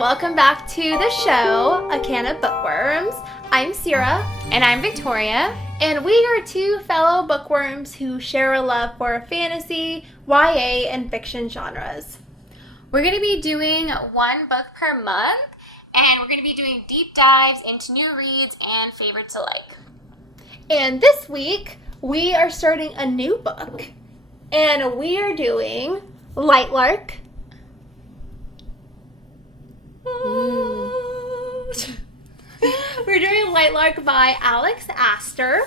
welcome back to the show, A Can of Bookworms. I'm Sierra. And I'm Victoria. And we are two fellow bookworms who share a love for fantasy, YA, and fiction genres. We're going to be doing one book per month, and we're going to be doing deep dives into new reads and favorites alike. And this week, we are starting a new book, and we are doing Lightlark. We're doing Lightlark by Aster.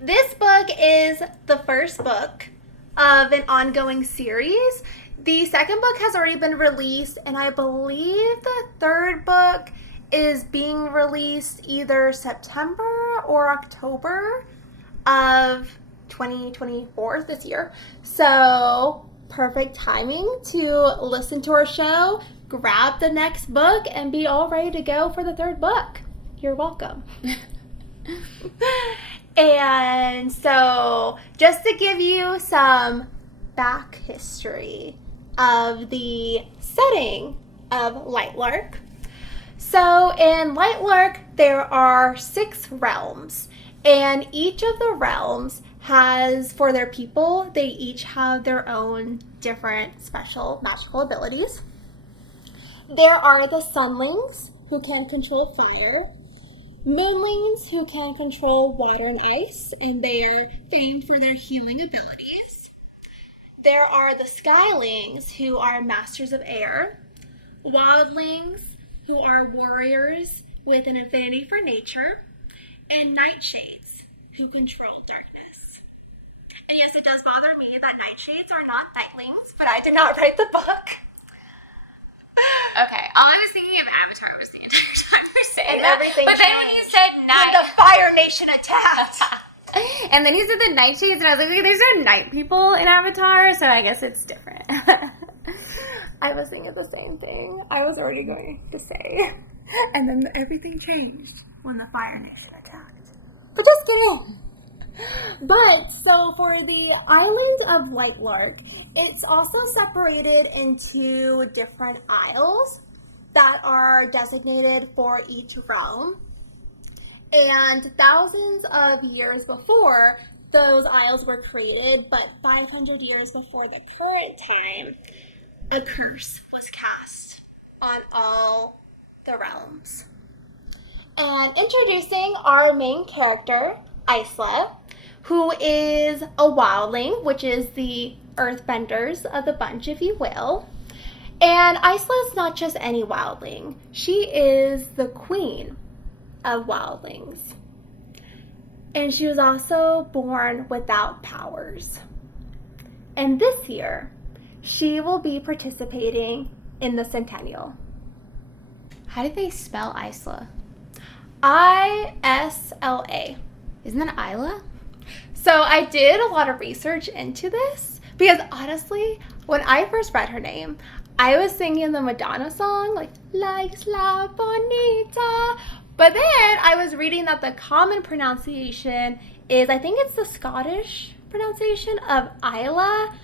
This book is the first book of an ongoing series. The second book has already been released, and I believe the third book is being released either September or October of 2024 this year. So, perfect timing to listen to our show, grab the next book, and be all ready to go for the third book. You're welcome. And so, just to give you some back history of the setting of Lightlark. So, in Lightlark, there are 6 realms, and each of the realms has, for their people, they each have their own different special magical abilities. There are the Sunlings, who can control fire, Moonlings, who can control water and ice, and they are famed for their healing abilities. There are the Skylings, who are masters of air, Wildlings, who are warriors with an affinity for nature, and Nightshades, who control darkness. And yes, it does bother me that Nightshades are not Nightlings, but I did not write the book. Okay, all I was thinking of Avatar was the entire time you're saying that. Everything But then when you said night, the Fire Nation attacked. and then you said the Nightshades, and I was like, okay, there's no night people in Avatar, so I guess it's different. I was thinking the same thing. I was already going to say. And then everything changed when the Fire Nation attacked. But just kidding. But, so for the island of Lightlark, it's also separated into different isles that are designated for each realm. And thousands of years before, those isles were created, but 500 years before the current time, a curse was cast on all the realms. And introducing our main character, Isla, who is a wildling, which is the earthbenders of the bunch, if you will. And Isla is not just any wildling. She is the queen of wildlings. And she was also born without powers. And this year, she will be participating in the Centennial. how do they spell Isla? Isla. Isn't that Isla? So I did a lot of research into this because honestly, when I first read her name, I was singing the Madonna song, like, La Isla Bonita. But then I was reading that the common pronunciation is, I think it's the Scottish pronunciation of Isla,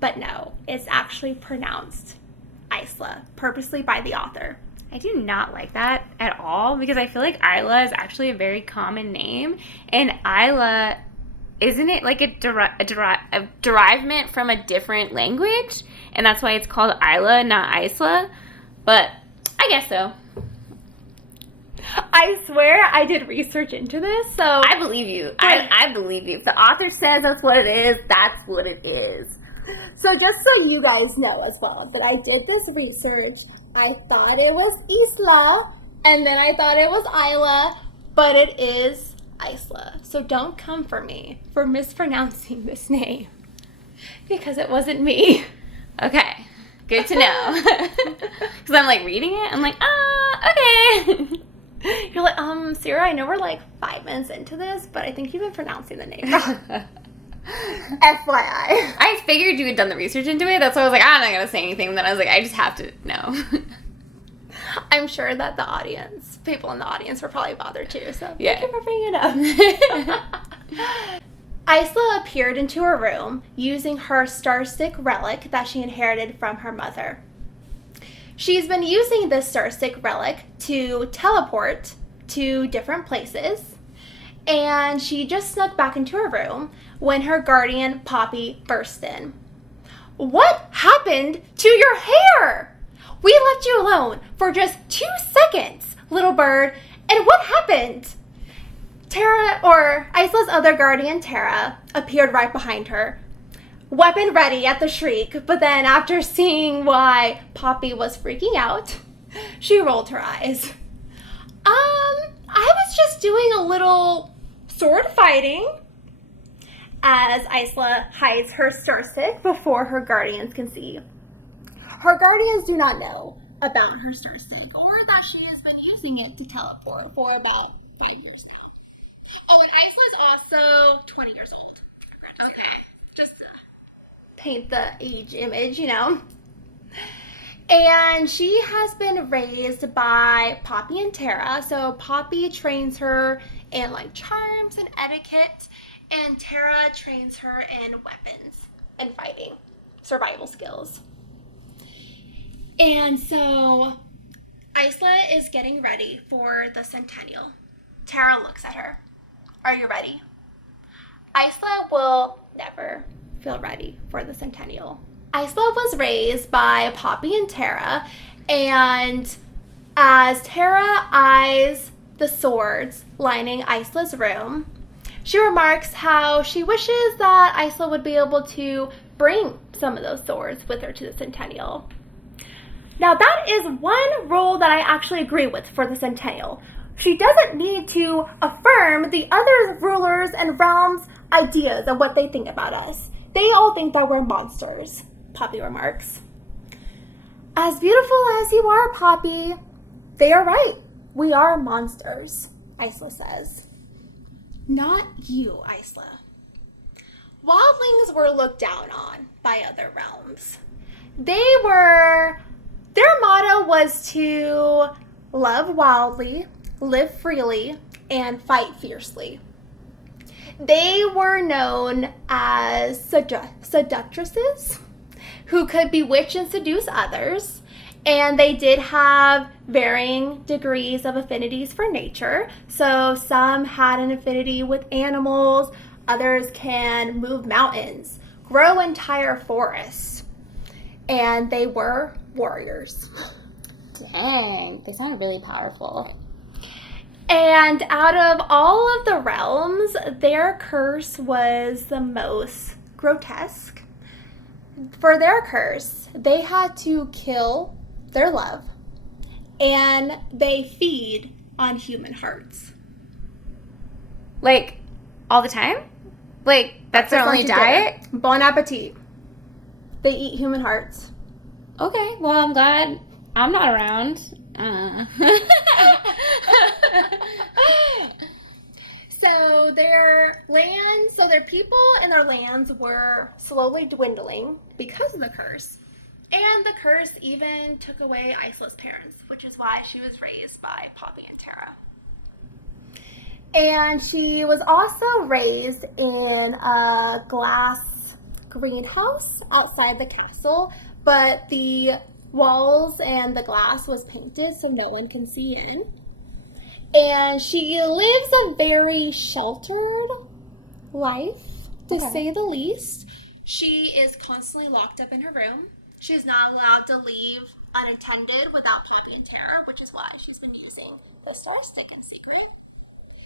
but no, it's actually pronounced Isla, purposely by the author. I do not like that at all because I feel like Isla is actually a very common name, and Isla, isn't it like a derivement from a different language? And that's why it's called Isla, not Isla. But I guess so. I swear I did research into this, so I believe you. I believe you. If the author says that's what it is, that's what it is. So just so you guys know as well, that I did this research, I thought it was Isla, and then I thought it was Isla, but it is Isla. So don't come for me for mispronouncing this name, because it wasn't me. Okay, good to know. Because I'm like reading it, I'm like, okay. You're like, Sarah, I know we're like 5 minutes into this, but I think you've been pronouncing the name wrong. FYI. I figured you had done the research into it. That's why I was like, I'm not going to say anything. And then I was like, I just have to know. I'm sure that the audience, people in the audience were probably bothered too. So yeah. Thank you for bringing it up. Isla appeared into her room using her star stick relic that she inherited from her mother. She's been using this starstick relic to teleport to different places, and she just snuck back into her room when her guardian, Poppy, burst in. What happened to your hair? We left you alone for just 2 seconds, little bird, and what happened? Tara, or Isla's other guardian, Tara, appeared right behind her, weapon ready at the shriek, but then after seeing why Poppy was freaking out, she rolled her eyes. I was just doing a little sword fighting, as Isla hides her starstick before her guardians can see. Her guardians do not know about her starstick or that she has been using it to teleport for about 5 years now. Oh, and Isla is also 20 years old. Okay. Just paint the age image, you know. And she has been raised by Poppy and Tara. So Poppy trains her in like charms and etiquette, and Tara trains her in weapons and fighting, survival skills. And so Isla is getting ready for the Centennial. Tara looks at her. Are you ready? Isla will never feel ready for the Centennial. Isla was raised by Poppy and Tara, and as Tara eyes the swords lining Isla's room, she remarks how she wishes that Isla would be able to bring some of those swords with her to the Centennial. Now that is one rule that I actually agree with for the Centennial. She doesn't need to affirm the other rulers and realms' ideas of what they think about us. They all think that we're monsters, Poppy remarks. As beautiful as you are, Poppy, they are right. We are monsters, Isla says. Not you, Isla. Wildlings were looked down on by other realms. Their motto was to love wildly, live freely, and fight fiercely. They were known as seductresses who could bewitch and seduce others, and they did have varying degrees of affinities for nature. So some had an affinity with animals, others can move mountains, grow entire forests, and they were warriors. Dang, they sound really powerful. And out of all of the realms, their curse was the most grotesque. For their curse, they had to kill their love, and they feed on human hearts. Like, all the time? Like, that's their only diet? Bon appetit. They eat human hearts. Okay, well, I'm glad I'm not around. So their people and their lands were slowly dwindling because of the curse. And the curse even took away Isla's parents, which is why she was raised by Poppy and Tara. And she was also raised in a glass greenhouse outside the castle, but the walls and the glass was painted so no one can see in. And she lives a very sheltered life, to say the least. She is constantly locked up in her room. She's not allowed to leave unattended without Poppy and Tara, which is why she's been using the star stick in secret.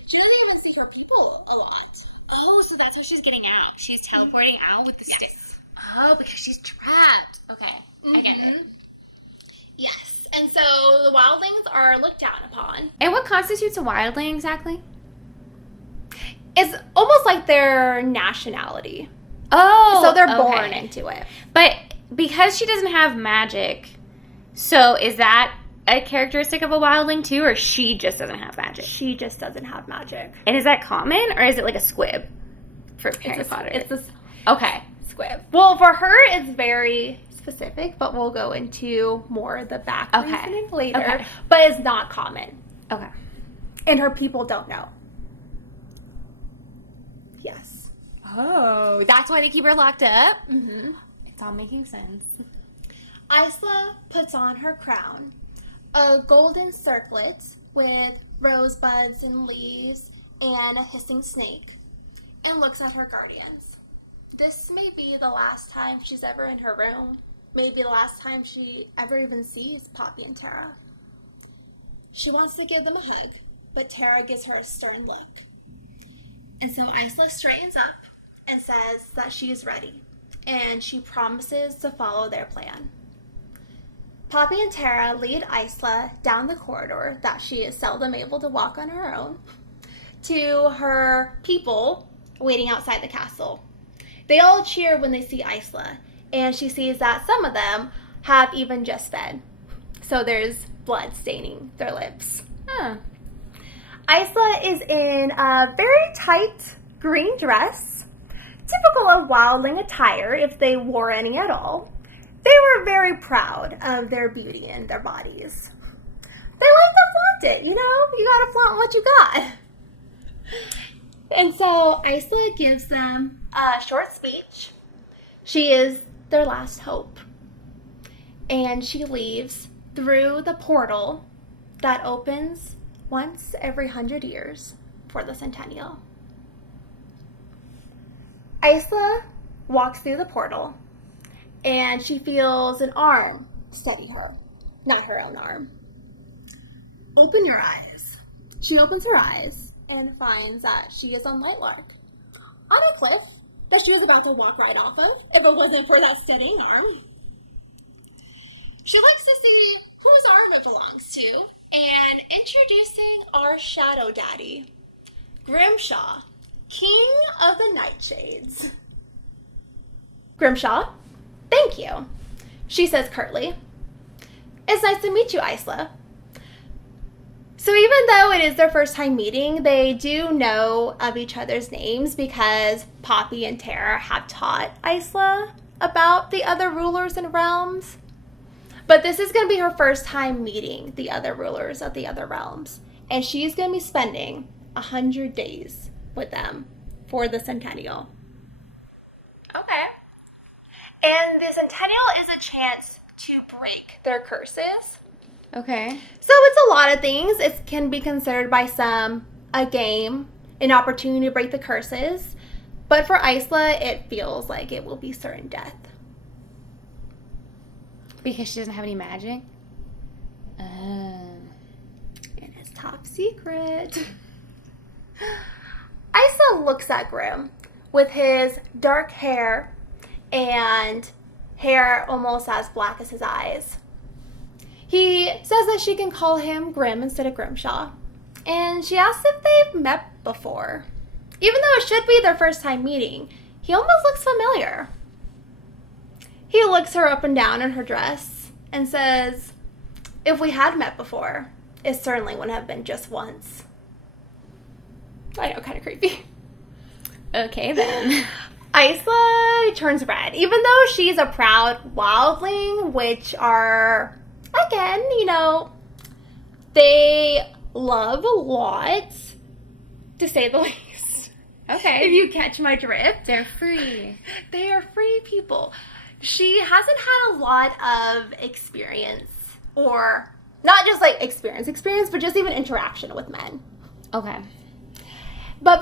She doesn't even see her people a lot. Oh, so that's how she's getting out. She's teleporting out with the stick. Oh, because she's trapped. Okay, I get it. Yes, and so the wildlings are looked down upon. And what constitutes a wildling exactly? It's almost like their nationality. Oh, so they're born into it. But because she doesn't have magic, so is that a characteristic of a wildling too, or she just doesn't have magic? She just doesn't have magic. And is that common, or is it like a squib for Harry Potter? It's a squib. Well, for her, it's very specific, but we'll go into more of the back reasoning later. Okay. But it's not common. Okay. And her people don't know. Yes. Oh, that's why they keep her locked up? Mm-hmm. It's all making sense. Isla puts on her crown, a golden circlet with rosebuds and leaves and a hissing snake, and looks at her guardians. This may be the last time she's ever in her room. Maybe the last time she ever even sees Poppy and Tara. She wants to give them a hug, but Tara gives her a stern look. And so Isla straightens up and says that she is ready, and she promises to follow their plan. Poppy and Tara lead Isla down the corridor that she is seldom able to walk on her own to her people waiting outside the castle. They all cheer when they see Isla, and she sees that some of them have even just fed. So there's blood staining their lips. Huh. Isla is in a very tight green dress, typical of wildling attire if they wore any at all. They were very proud of their beauty and their bodies. They like to flaunt it, you know? You gotta flaunt what you got. And so Isla gives them a short speech. She is their last hope. And she leaves through the portal that opens once every 100 years for the Centennial. Isla walks through the portal, and she feels an arm steady her, not her own arm. Open your eyes. She opens her eyes and finds that she is on Lightlark, on a cliff that she was about to walk right off of if it wasn't for that steadying arm. She likes to see whose arm it belongs to, and introducing our shadow daddy, Grimshaw, King of the Nightshades. Grimshaw, thank you, she says curtly. It's nice to meet you, Isla. So even though it is their first time meeting, they do know of each other's names because Poppy and Tara have taught Isla about the other rulers and realms. But this is going to be her first time meeting the other rulers of the other realms. And she's going to be spending 100 days with them for the Centennial. Okay. And the Centennial is a chance to break their curses. Okay. So it's a lot of things. It can be considered by some a game, an opportunity to break the curses. But for Isla, it feels like it will be certain death. Because she doesn't have any magic? And it's top secret. Isla looks at Grim with his dark hair and hair almost as black as his eyes. He says that she can call him Grim instead of Grimshaw. And she asks if they've met before. Even though it should be their first time meeting, he almost looks familiar. He looks her up and down in her dress and says, if we had met before, it certainly wouldn't have been just once. I know, kind of creepy. Okay, then. Isla turns red, even though she's a proud wildling, which are, again, you know, they love a lot, to say the least. Okay. If you catch my drift. They're free. They are free people. She hasn't had a lot of experience, or not just like experience, but just even interaction with men. Okay. But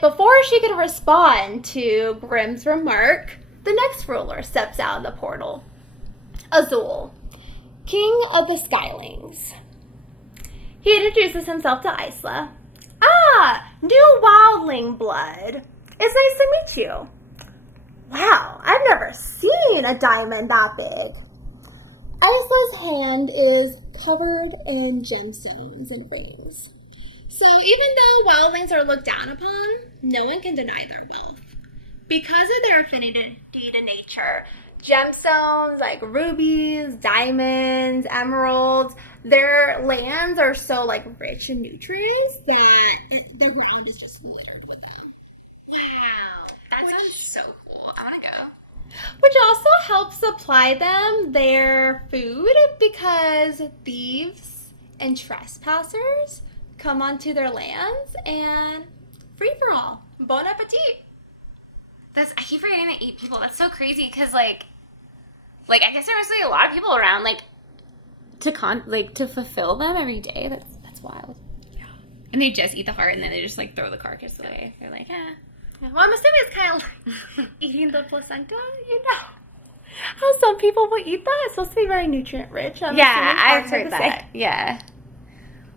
before she could respond to Grim's remark, the next ruler steps out of the portal. Azul, King of the Skylings. He introduces himself to Isla. Ah, new wildling blood. It's nice to meet you. Wow, I've never seen a diamond that big. Isla's hand is covered in gemstones and rings. So even though wildlings are looked down upon, no one can deny their wealth. Because of their affinity to nature, gemstones like rubies, diamonds, emeralds, their lands are so like rich in nutrients that the ground is just littered with them. Wow. That sounds so cool. I want to go. Which also helps supply them their food because thieves and trespassers come onto their lands and free for all. Bon appetit. I keep forgetting to eat people. That's so crazy because, like, Like, I guess there must be a lot of people around, like, to fulfill them every day. That's wild. Yeah. And they just eat the heart, and then they just, like, throw the carcass away. They're like, Yeah, well, I'm assuming it's kind of like eating the placenta, you know? How some people will eat that. It's supposed to be very nutrient rich. Yeah, I've heard that. Yeah.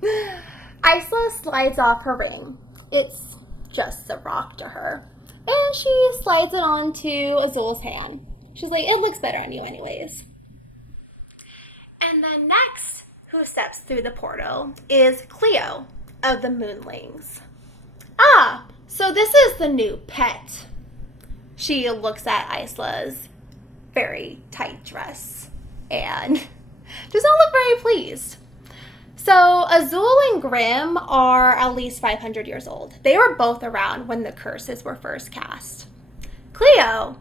Isla slides off her ring. It's just a rock to her. And she slides it onto Azul's hand. She's like, it looks better on you anyways. And then next, who steps through the portal is Cleo of the Moonlings. Ah, so this is the new pet. She looks at Isla's very tight dress and does not look very pleased. So Azul and Grimm are at least 500 years old. They were both around when the curses were first cast. Cleo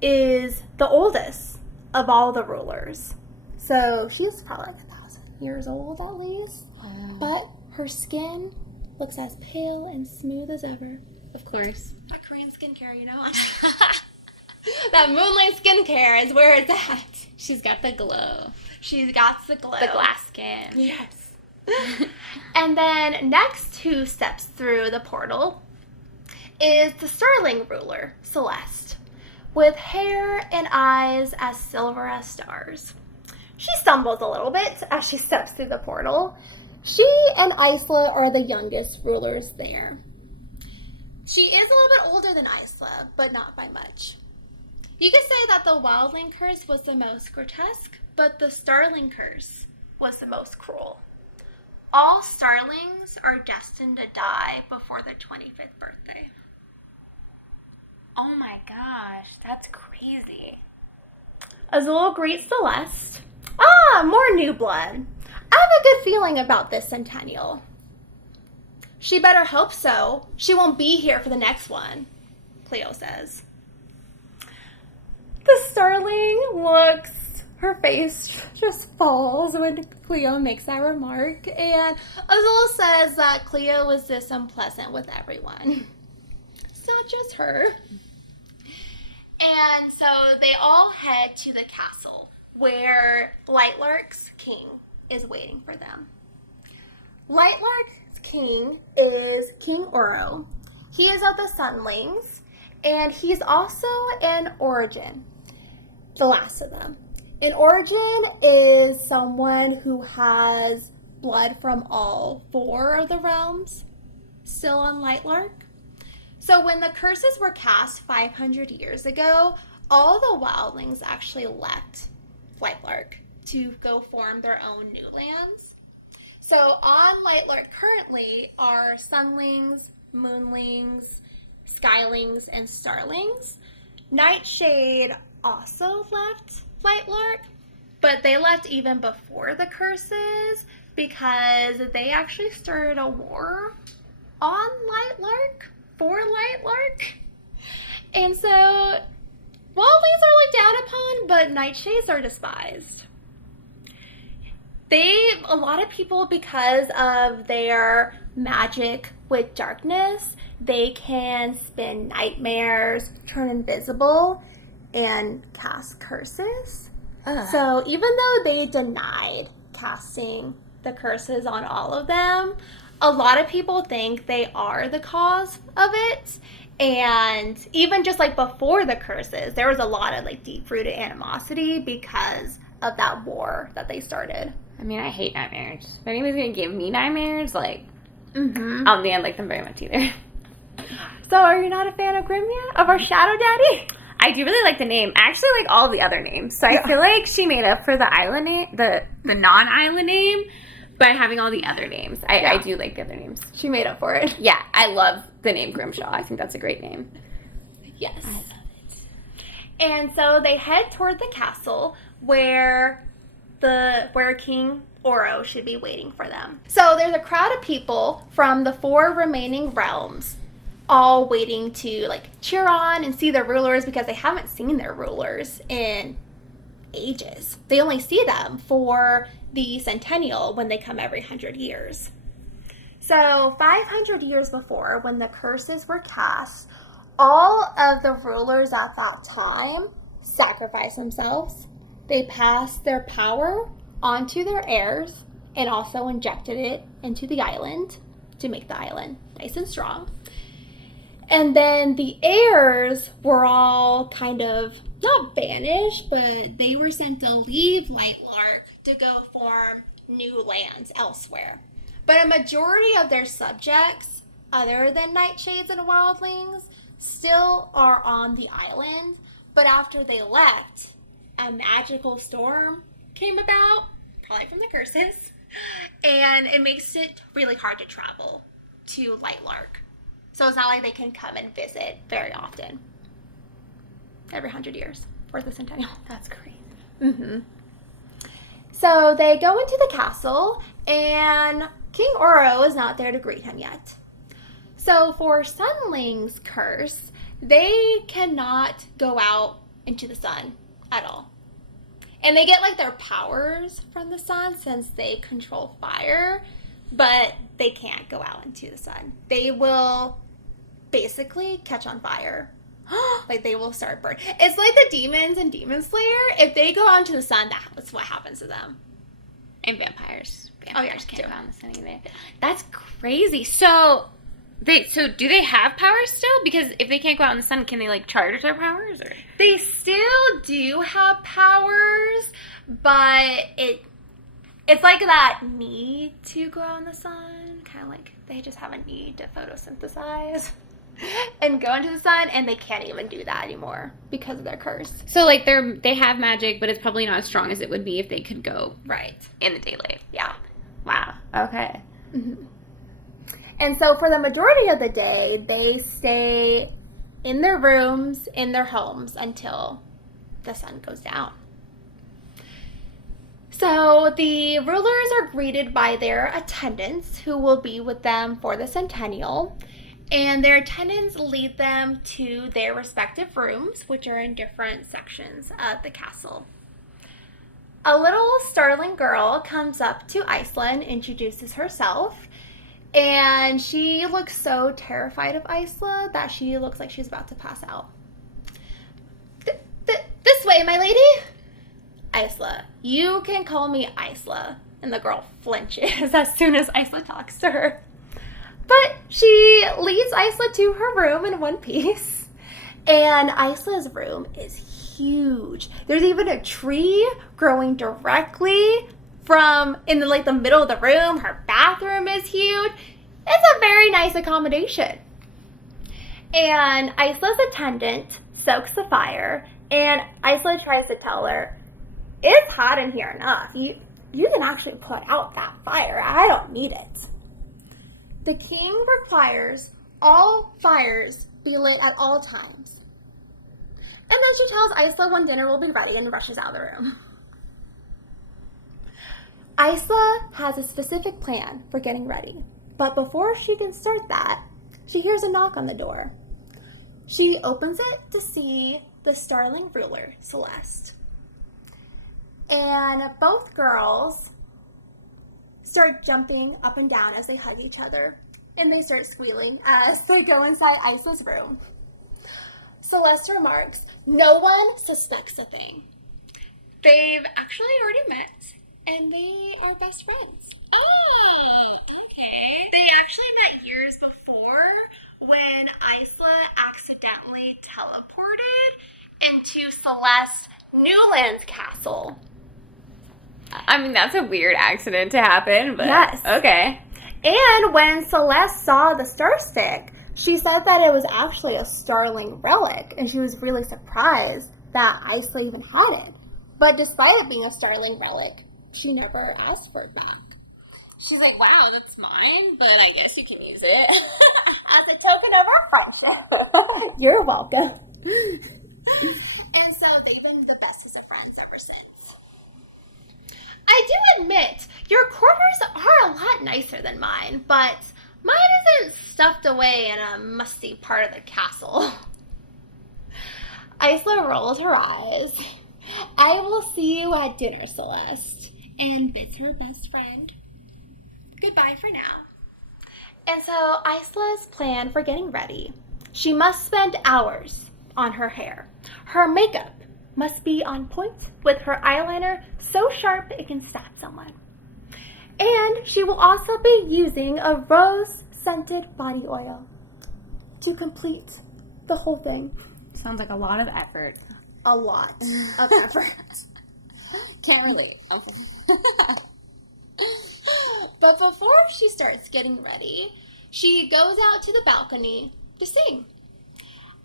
is the oldest of all the rulers. So she's probably like 1,000 years old at least. Wow. But her skin looks as pale and smooth as ever. Of course. That Korean skincare, you know? That Moonlight skincare is where it's at. She's got the glow. She's got the glow. The glass skin. Yes. And then next who steps through the portal is the Sterling ruler, Celeste, with hair and eyes as silver as stars. She stumbles a little bit as she steps through the portal. She and Isla are the youngest rulers there. She is a little bit older than Isla, but not by much. You could say that the Wildling curse was the most grotesque, but the Starling curse was the most cruel. All starlings are destined to die before their 25th birthday. Oh my gosh, that's crazy. Azul greets Celeste. Ah, more new blood. I have a good feeling about this Centennial. She better hope so. She won't be here for the next one, Cleo says. The starling looks, her face just falls when Cleo makes that remark, and Azul says that Cleo was this unpleasant with everyone. It's not just her. And so they all head to the castle where Lightlark's king is waiting for them. Lightlark's king is King Oro. He is of the Sunlings, and he's also an Origin, the last of them. An Origin is someone who has blood from all 4 of the realms still on Lightlark. So when the curses were cast 500 years ago, all the Wildlings actually left Lightlark to go form their own new lands. So on Lightlark currently are Sunlings, Moonlings, Skylings, and Starlings. Nightshade also left Lightlark, but they left even before the curses because they actually started a war on Lightlark for Lightlark. And so Wildlings are looked down upon, but Nightshades are despised. A lot of people, because of their magic with darkness, they can spin nightmares, turn invisible, and cast curses. So even though they denied casting the curses on all of them, a lot of people think they are the cause of it. And even just like before the curses, there was a lot of like deep-rooted animosity because of that war that they started. I mean, I hate nightmares. If anybody's gonna give me nightmares, like, I don't think I like them very much either. So are you not a fan of Grimm yet? Of our Shadow Daddy? I do really like the name. I actually like all the other names. So I feel like she made up for the island name, the non-island name, by having all the other names. I do like the other names. She made up for it. Yeah, I love the name Grimshaw. I think that's a great name. Yes. I love it. And so they head toward the castle where King Oro should be waiting for them. So there's a crowd of people from the 4 remaining realms all waiting to like cheer on and see their rulers because they haven't seen their rulers in ages. They only see them for the Centennial when they come every 100 years. So 500 years before, when the curses were cast, all of the rulers at that time sacrificed themselves they passed their power onto their heirs and also injected it into the island to make the island nice and strong. And then the heirs were all kind of not banished, but they were sent to leave Lightlark to go form new lands elsewhere. But a majority of their subjects, other than Nightshades and Wildlings, still are on the island. But after they left, a magical storm came about, probably from the curses, and it makes it really hard to travel to Lightlark. So it's not like they can come and visit very often. Every 100 years for the Centennial. That's crazy. Mm-hmm. So they go into the castle, and King Oro is not there to greet him yet. So for Sunling's curse, they cannot go out into the sun at all. And they get like their powers from the sun since they control fire, but they can't go out into the sun. They will basically catch on fire. Like they will start burning. It's like the demons in Demon Slayer. If they go out into the sun, that's what happens to them. And vampires. Vampires can't too. go out in the sun either. That's crazy. So do they have powers still? Because if they can't go out in the sun, can they like charge their powers? Or? They still do have powers, but it's like that need to go out in the sun. Kind of like they just have a need to photosynthesize and go into the sun, and they can't even do that anymore because of their curse. So like they have magic, but it's probably not as strong as it would be if they could go right in the daylight. Yeah. Wow. Okay. Mm-hmm. And so for the majority of the day, they stay in their rooms, in their homes, until the sun goes down. So the rulers are greeted by their attendants, who will be with them for the Centennial. And their attendants lead them to their respective rooms, which are in different sections of the castle. A little starling girl comes up to Isla and introduces herself. And she looks so terrified of Isla that she looks like she's about to pass out. This way, my lady. Isla, you can call me Isla. And the girl flinches as soon as Isla talks to her. But she leads Isla to her room in one piece. And Isla's room is huge. There's even a tree growing directly in the middle of the room. Her bathroom is huge. It's a very nice accommodation. And Isla's attendant soaks the fire, and Isla tries to tell her, it's hot in here enough. You can actually put out that fire. I don't need it. The king requires all fires be lit at all times. And then she tells Isla when dinner will be ready and rushes out of the room. Isla has a specific plan for getting ready, but before she can start that, she hears a knock on the door. She opens it to see the starling ruler, Celeste. And both girls start jumping up and down as they hug each other, and they start squealing as they go inside Isla's room. Celeste remarks, no one suspects a thing. They've actually already met, and they are best friends. Oh, okay. They actually met years before when Isla accidentally teleported into Celeste's Newlands castle. I mean, that's a weird accident to happen, but yes. Okay. And when Celeste saw the star stick, she said that it was actually a starling relic, and she was really surprised that Isla even had it. But despite it being a starling relic, she never asked for it back. She's like, wow, that's mine, but I guess you can use it. As a token of our friendship. You're welcome. And so they've been the bestest of friends ever since. I do admit, your quarters are a lot nicer than mine, but mine isn't stuffed away in a musty part of the castle. Isla rolled her eyes. I will see you at dinner, Celeste, and bids her best friend goodbye for now. And so Isla's plan for getting ready. She must spend hours on her hair. Her makeup must be on point with her eyeliner so sharp it can stab someone. And she will also be using a rose-scented body oil to complete the whole thing. Sounds like a lot of effort. A lot of effort. Can't relate. But before she starts getting ready, she goes out to the balcony to sing.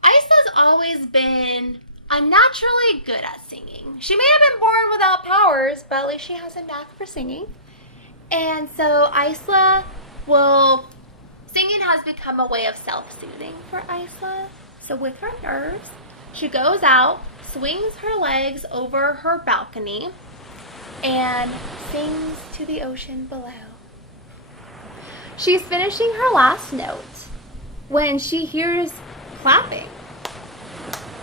Isla's always been unnaturally good at singing. She may have been born without powers, but at least she has a knack for singing. And so Isla singing has become a way of self-soothing for Isla. So with her nerves, she goes out, swings her legs over her balcony, and sings to the ocean below. She's finishing her last note when she hears clapping.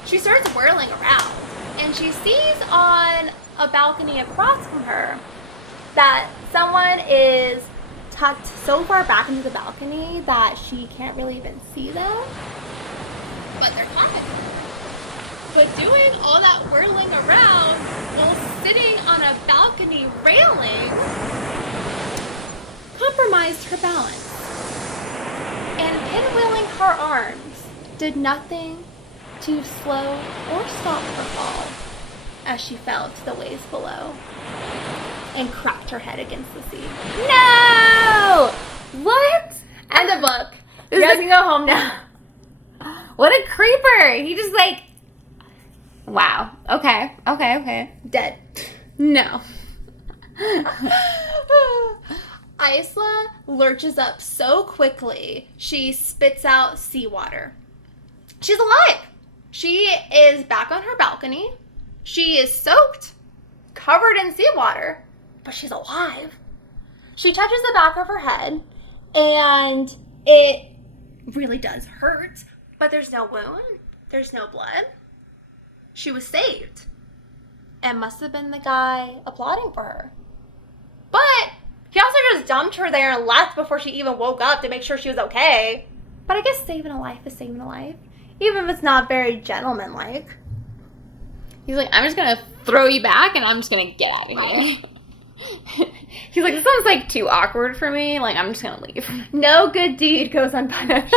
She starts whirling around, and she sees on a balcony across from her that someone is tucked so far back into the balcony that she can't really even see them. But they're clapping. But doing all that whirling around while sitting on a balcony railing compromised her balance. And pinwheeling her arms did nothing to slow or stop her fall as she fell to the waves below and cracked her head against the sea. No! What? End of book. You guys can go home now. What a creeper! He just like... Wow. Okay. Dead. No. Isla lurches up so quickly, she spits out seawater. She's alive. She is back on her balcony. She is soaked, covered in seawater, but she's alive. She touches the back of her head, and it really does hurt, but there's no wound. There's no blood. She was saved. And must have been the guy applauding for her. But he also just dumped her there and left before she even woke up to make sure she was okay. But I guess saving a life is saving a life, even if it's not very gentlemanlike. He's like, I'm just gonna throw you back and I'm just gonna get out of here. He's like, this one's like too awkward for me. Like, I'm just gonna leave. No good deed goes unpunished.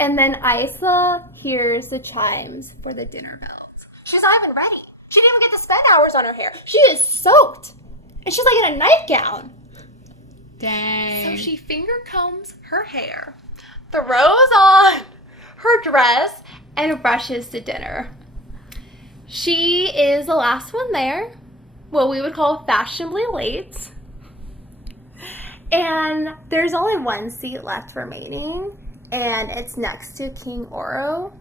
And then Isla hears the chimes for the dinner bells. She's not even ready. She didn't even get to spend hours on her hair. She is soaked. And she's like in a nightgown. Dang. So she finger combs her hair, throws on her dress, And rushes to dinner. She is the last one there. What we would call fashionably late. And there's only one seat left remaining. And it's next to King Oro,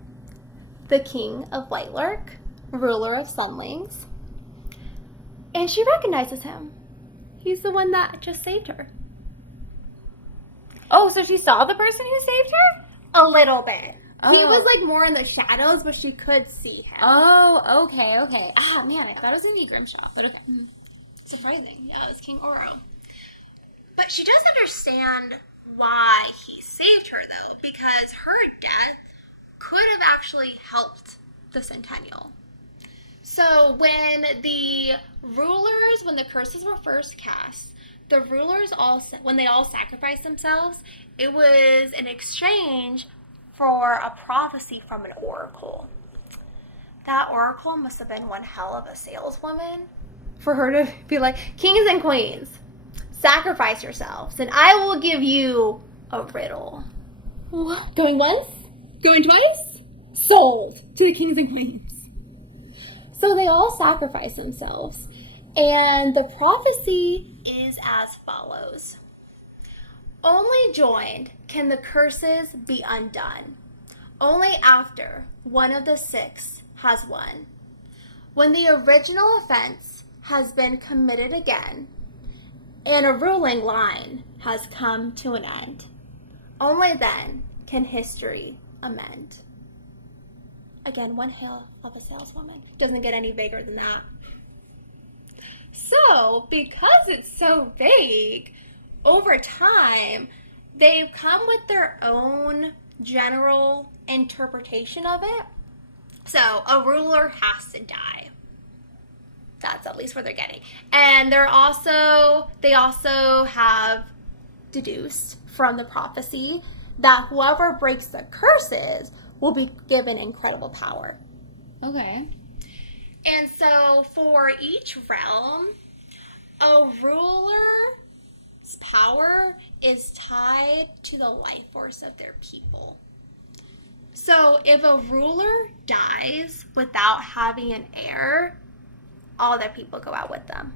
the king of Lightlark, ruler of Sunlings. And she recognizes him. He's the one that just saved her. Oh, so she saw the person who saved her? A little bit. Oh. He was like more in the shadows, but she could see him. Oh, okay. Ah, man, I thought it was going to be Grimshaw, but okay. surprising. Yeah, it was King Oro. But she does understand why he saved her, though, because her death could have actually helped the Centennial. So when the curses were first cast, the rulers when they all sacrificed themselves, it was in exchange for a prophecy from an oracle. That oracle must have been one hell of a saleswoman for her to be like, kings and queens, sacrifice yourselves, and I will give you a riddle. What? Going once? Going twice? Sold to the kings and queens. So they all sacrifice themselves. And the prophecy is as follows. Only joined can the curses be undone. Only after one of the six has won. When the original offense has been committed again, and a ruling line has come to an end, only then can history amend. Again, one hell of a saleswoman. Doesn't get any bigger than that. So, because it's so vague, over time, they've come with their own general interpretation of it. So a ruler has to die. That's at least what they're getting. And they also have deduced from the prophecy that whoever breaks the curses will be given incredible power. Okay. And so for each realm, a ruler's power is tied to the life force of their people. So if a ruler dies without having an heir, all their people go out with them.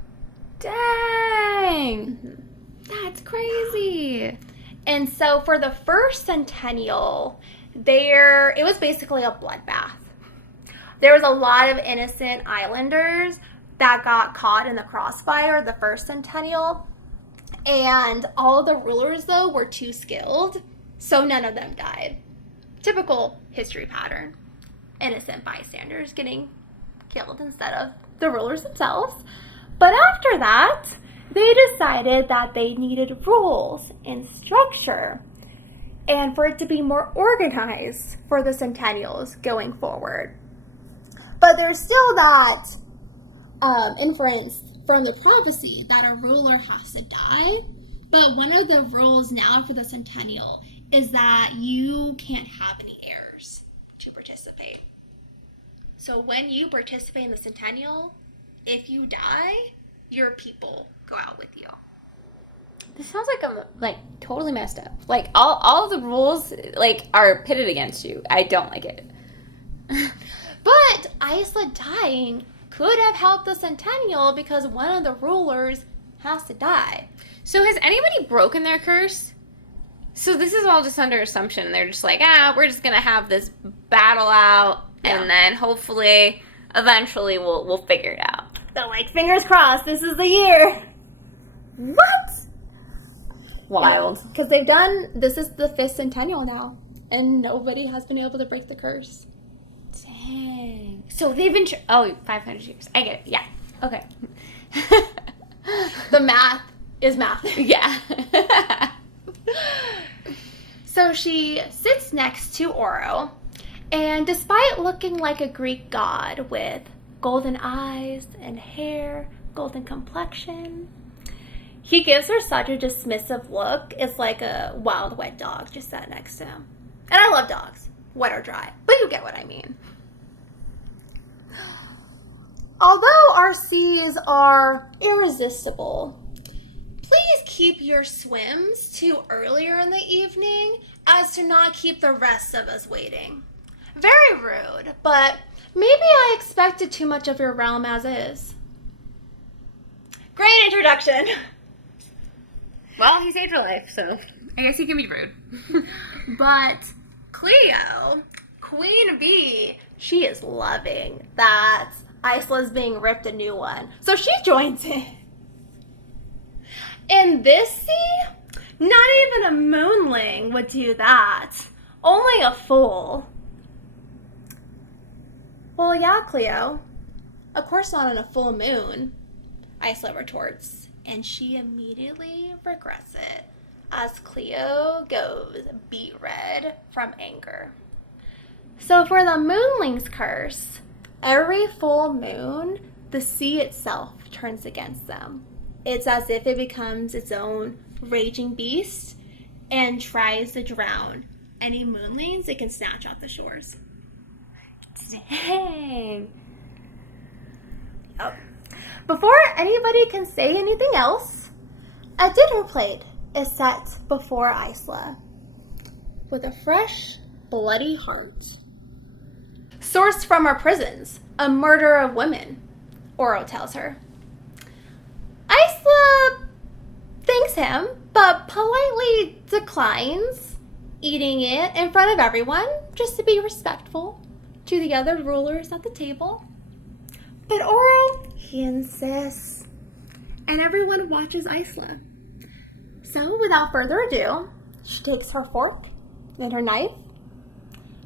Dang. Mm-hmm. That's crazy. And so for the first Centennial, it was basically a bloodbath. There was a lot of innocent islanders that got caught in the crossfire the first Centennial. And all of the rulers, though, were too skilled, so none of them died. Typical history pattern. Innocent bystanders getting killed instead of the rulers themselves. But after that, they decided that they needed rules and structure and for it to be more organized for the Centennials going forward. But there's still that inference from the prophecy that a ruler has to die. But one of the rules now for the Centennial is that you can't have any heirs to participate. So when you participate in the Centennial, if you die, your people go out with you. This sounds like I'm totally messed up. Like all of the rules are pitted against you. I don't like it. But Isla dying could have helped the Centennial because one of the rulers has to die. So has anybody broken their curse? So this is all just under assumption. They're just like, we're just gonna have this battle out, and then hopefully, eventually, we'll figure it out. They're like, fingers crossed, this is the year. What? Wild. Because this is the 5th Centennial now, and nobody has been able to break the curse. Dang. So they've been 500 years. I get it. Yeah. Okay. The math is math. Yeah. So she sits next to Oro, and despite looking like a Greek god with golden eyes and hair, golden complexion, he gives her such a dismissive look. It's like a wild, wet dog just sat next to him. And I love dogs, wet or dry, but you get what I mean. Although our seas are irresistible, please keep your swims to earlier in the evening as to not keep the rest of us waiting. Very rude, but maybe I expected too much of your realm as is. Great introduction. Well, he saved her life, so I guess he can be rude. But Cleo, Queen Bee, she is loving that Isla's being ripped a new one. So she joins in. In this sea, not even a moonling would do that. Only a fool. Well, yeah, Cleo. Of course not on a full moon, Isla retorts, and she immediately regrets it as Cleo goes beet red from anger. So for the moonling's curse, every full moon, the sea itself turns against them. It's as if it becomes its own raging beast and tries to drown any moonlings it can snatch off the shores. Dang. Yep. Before anybody can say anything else, a dinner plate is set before Isla with a fresh, bloody heart. Sourced from our prisons, a murder of women, Oro tells her. Isla thanks him, but politely declines eating it in front of everyone, just to be respectful to the other rulers at the table. But Oro, he insists, and everyone watches Isla. So, without further ado, she takes her fork and her knife.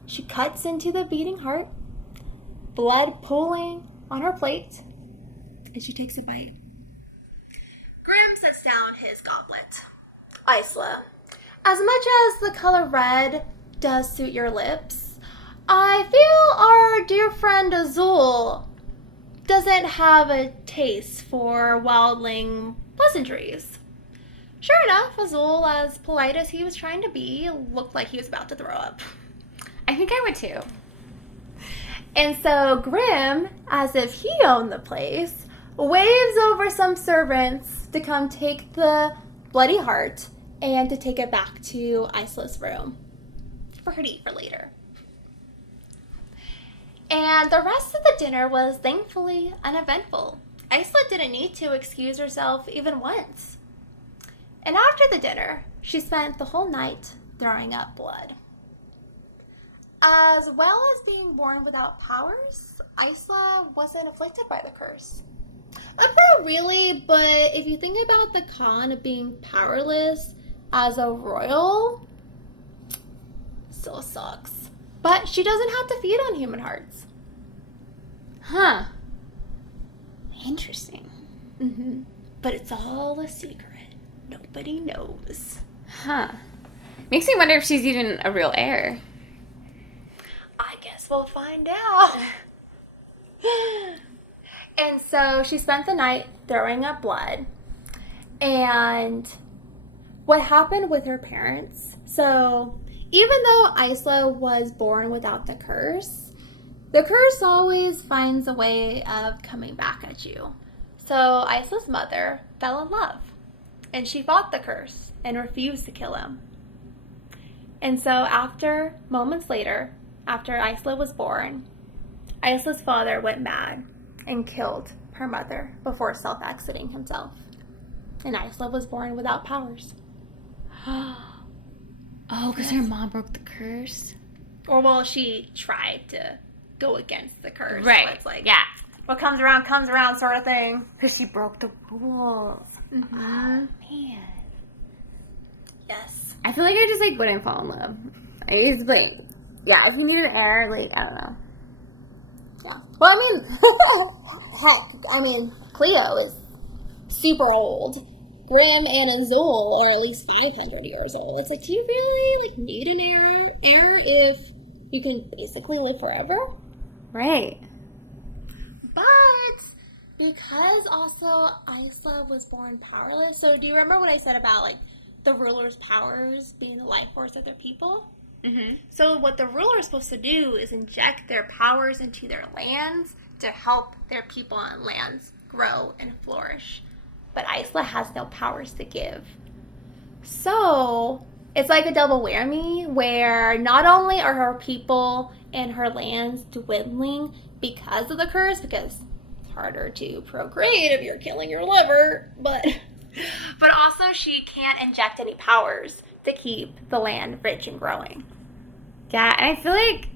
She cuts into the beating heart, blood pooling on her plate, and she takes a bite. Grim sets down his goblet. Isla, as much as the color red does suit your lips, I feel our our dear friend Azul doesn't have a taste for wildling pleasantries. Sure enough, Azul, as polite as he was trying to be, looked like he was about to throw up. I think I would too. And so Grim, as if he owned the place, waves over some servants to come take the bloody heart and to take it back to Isla's room for her to eat for later. And the rest of the dinner was thankfully uneventful. Isla didn't need to excuse herself even once. And after the dinner, she spent the whole night throwing up blood. As well as being born without powers, Isla wasn't afflicted by the curse. Not really, but if you think about the con of being powerless as a royal, still sucks. But she doesn't have to feed on human hearts. Huh. Interesting. Mm-hmm. But it's all a secret. Nobody knows. Huh. Makes me wonder if she's even a real heir. I guess we'll find out. And so she spent the night throwing up blood. And what happened with her parents? So even though Isla was born without the curse always finds a way of coming back at you. So Isla's mother fell in love. And she fought the curse and refused to kill him. And so moments later, after Isla was born, Isla's father went mad and killed her mother before self-exiting himself. And Isla was born without powers. Oh, because her mom broke the curse? Or, well, she tried to go against the curse. Right. So it's like, yeah. What comes around sort of thing. Because she broke the rules. Mm-hmm. Oh, man. Yes. I feel like I just, wouldn't fall in love. I just, yeah, if you need an heir, I don't know. Yeah. Well, Cleo is super old. Grim and Azul are at least 500 years old. It's like, do you really, need an heir if you can basically live forever? Right. But because also Isla was born powerless, so do you remember what I said about, the ruler's powers being the life force of their people? Mm-hmm. So what the ruler is supposed to do is inject their powers into their lands to help their people and lands grow and flourish. But Isla has no powers to give. So it's like a double whammy where not only are her people and her lands dwindling because of the curse, because it's harder to procreate if you're killing your lover, but also she can't inject any powers to keep the land rich and growing. Yeah, and I feel like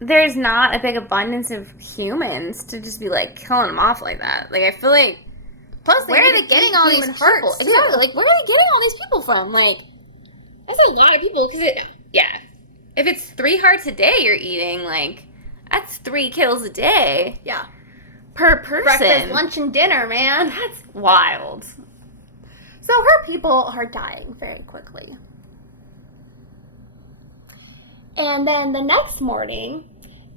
there's not a big abundance of humans to just be, killing them off like that. I feel like... Plus, where are they getting all these people? Exactly. Where are they getting all these people from? That's a lot of people. Yeah. If it's 3 hearts a day you're eating, that's 3 kills a day. Yeah. Per person. Breakfast, lunch, and dinner, man. That's wild. So her people are dying very quickly. And then the next morning,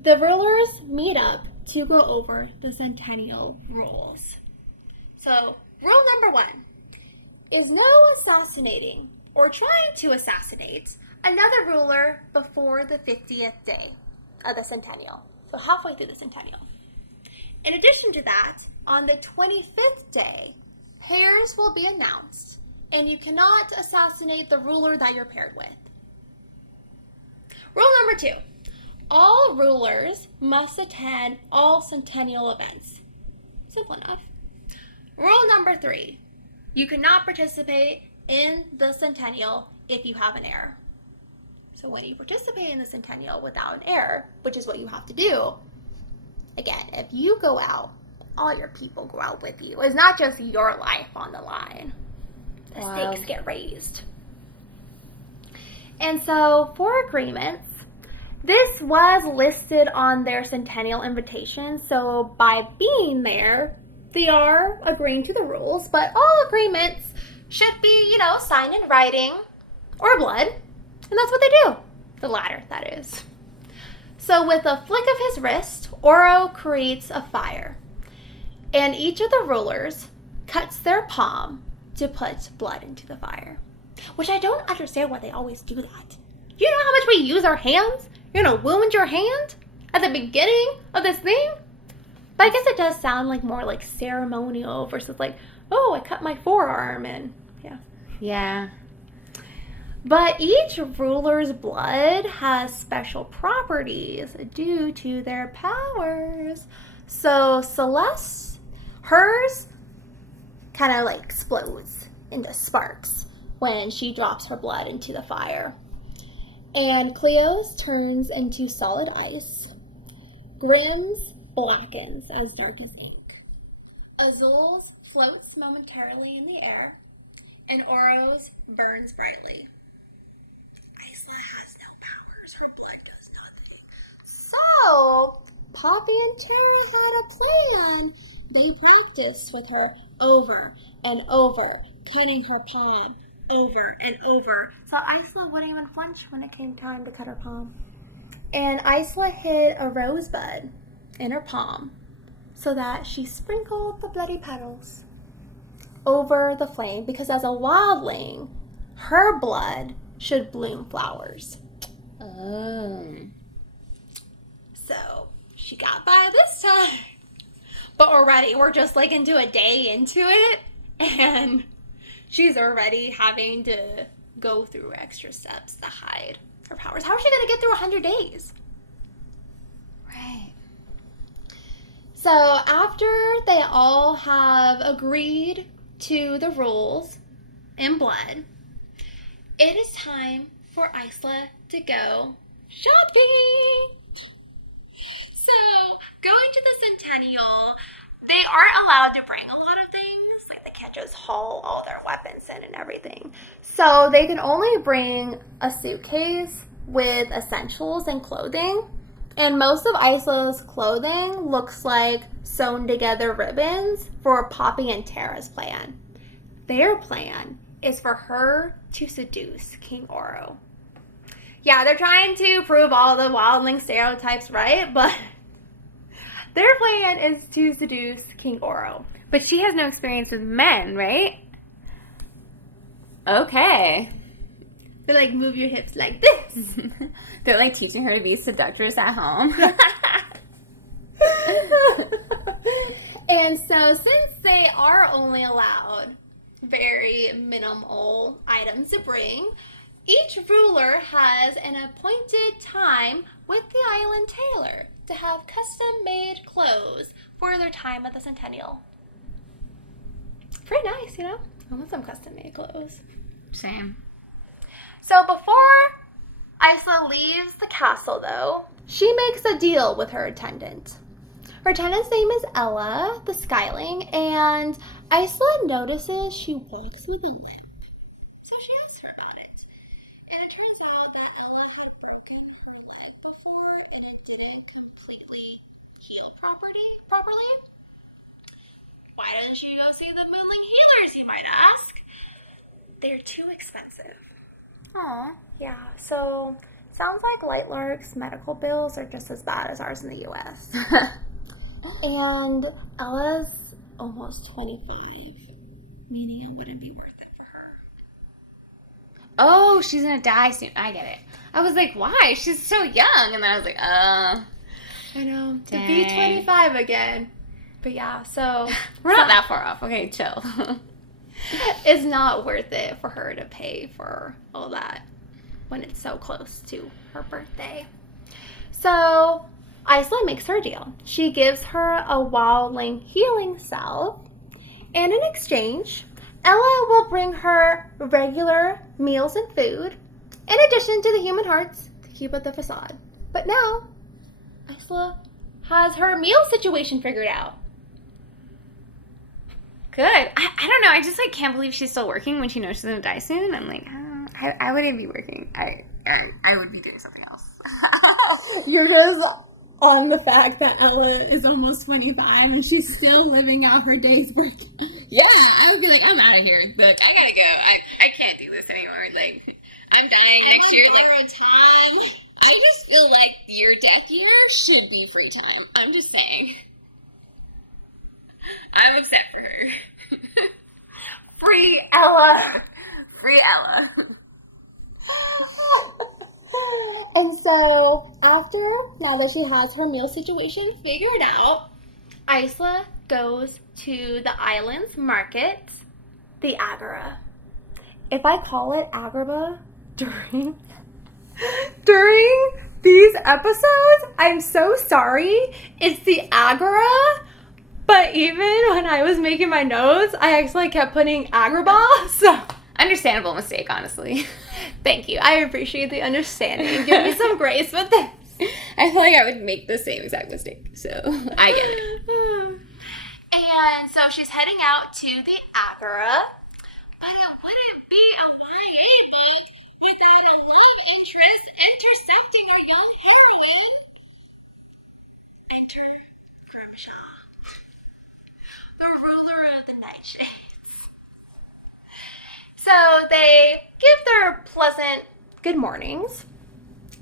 the rulers meet up to go over the Centennial rules. So, rule number 1 is no assassinating or trying to assassinate another ruler before the 50th day of the Centennial. So halfway through the Centennial. In addition to that, on the 25th day, pairs will be announced, and you cannot assassinate the ruler that you're paired with. Rule number 2, all rulers must attend all Centennial events. Simple enough. Rule number 3, you cannot participate in the Centennial if you have an heir. So when you participate in the Centennial without an heir, which is what you have to do, again, if you go out, all your people go out with you. It's not just your life on the line. The stakes get raised. And so for agreements, this was listed on their Centennial invitation. So by being there, they are agreeing to the rules, but all agreements should be, signed in writing or blood. And that's what they do. The latter, that is. So with a flick of his wrist, Oro creates a fire. And each of the rulers cuts their palm to put blood into the fire. Which I don't understand why they always do that. You know how much we use our hands? You're gonna wound your hand at the beginning of this thing? But I guess it does sound like more like ceremonial versus like, oh, I cut my forearm and yeah. Yeah. But each ruler's blood has special properties due to their powers. So Celeste, hers kind of like explodes into sparks when she drops her blood into the fire. And Cleo's turns into solid ice. Grimm's blackens as dark as ink. Azul's floats momentarily in the air. And Oro's burns brightly. Isla has no powers. Her blood does nothing. So, Poppy and Tara had a plan. They practiced with her over and over, cutting her palm over and over. So Isla wouldn't even flinch when it came time to cut her palm. And Isla hid a rosebud in her palm so that she sprinkled the bloody petals over the flame, because as a wildling, her blood should bloom flowers. So she got by this time. But already we're just like into a day into it, and she's already having to go through extra steps to hide her powers. How is she going to get through 100 days? Right. So after they all have agreed to the rules in blood, it is time for Isla to go shopping. So going to the Centennial, they aren't allowed to bring a lot of things. Like they can't just haul all their weapons in and everything. So they can only bring a suitcase with essentials and clothing. And most of Isla's clothing looks like sewn together ribbons for Poppy and Tara's plan. Their plan is for her to seduce King Oro. Yeah, they're trying to prove all the wildling stereotypes right, but their plan is to seduce King Oro. But she has no experience with men, right? Okay. They're like, move your hips like this. They're like teaching her to be a seductress at home. And so since they are only allowed very minimal items to bring, each ruler has an appointed time with the island tailor to have custom-made clothes for their time at the Centennial. Pretty nice, you know? I want some custom-made clothes. Same. So before Isla leaves the castle, though, she makes a deal with her attendant. Her attendant's name is Ella, the Skyling, and Isla notices she walks with a limp. So she asks her about it. And it turns out that Ella had broken her leg before, and it didn't completely heal properly. Why doesn't she go see the moonling healers, you might ask? They're too expensive. Aw. Yeah, so sounds like Lightlark's medical bills are just as bad as ours in the U.S. And Ella's almost 25, meaning it wouldn't be worth it for her. Oh, she's gonna die soon. I get it. I was like, why? She's so young. And then I was like, I know. To be 25 again. But yeah, so we're not that far off. Okay, chill. it's not worth it for her to pay for all that when it's so close to her birthday. So Isla makes her a deal. She gives her a wildling healing salve, and in exchange, Ella will bring her regular meals and food, in addition to the human hearts to keep up the facade. But now, Isla has her meal situation figured out. Good. I don't know. I just like can't believe she's still working when she knows she's gonna die soon. I'm like, I wouldn't be working. I would be doing something else. You're just on the fact that Ella is almost 25 and she's still living out her days working. Yeah, I would be like, I'm out of here. Look, I gotta go. I can't do this anymore. Like, I'm dying next year. Borrowed time. I just feel like your deck year should be free time. I'm just saying. I'm upset for her. Free Ella. Free Ella. And so, now that she has her meal situation figured out, Isla goes to the island's market, the Agora. If I call it Agrabah during these episodes, I'm so sorry. It's the Agora. But even when I was making my notes, I actually kept putting Agrabah. So Understandable mistake, honestly. thank you. I appreciate the understanding. Give me some grace with this. I feel like I would make the same exact mistake, so I get it. And so she's heading out to the Agora. But it wouldn't be a YA book without a love interest intersecting our young heroine. Enter Grimshaw, the ruler of the Nightshades. So they give their pleasant good mornings.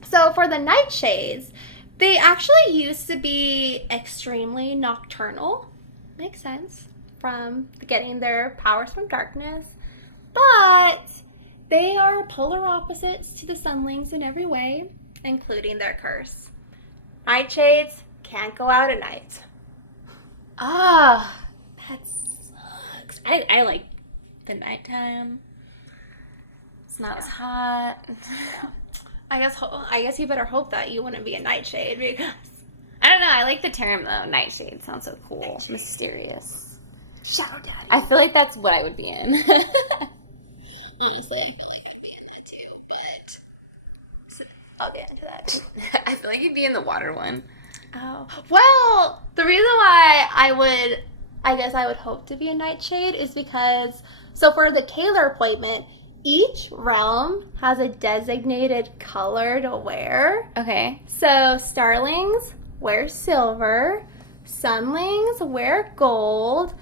So for the Nightshades, they actually used to be extremely nocturnal. Makes sense from getting their powers from darkness. But they are polar opposites to the Sunlings in every way, including their curse. Nightshades can't go out at night. Ah, that sucks. I like the nighttime. It's not as hot. I guess you better hope that you wouldn't be a nightshade because I don't know. I like the term though. Nightshade sounds so cool, Nightshade. mysterious. Shadow Daddy. I feel like that's what I would be in. Honestly, I feel like I'd be in that too, but I'll get into that. I feel like you'd be in the water one. Oh. Well, the reason why I would hope to be a nightshade is because, so for the Kaler appointment, each realm has a designated color to wear. Okay. So starlings wear silver, sunlings wear gold,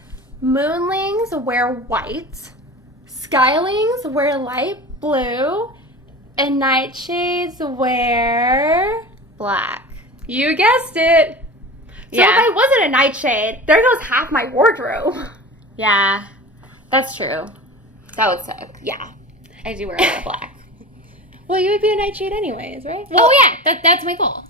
moonlings wear white, skylings wear light blue, and nightshades wear Black. You guessed it. So Yeah. if I wasn't a nightshade, there goes half my wardrobe. Yeah. That's true. That would suck. Yeah. I do wear a lot of black. Well, you would be a nightshade anyways, right? Oh yeah, that's my goal.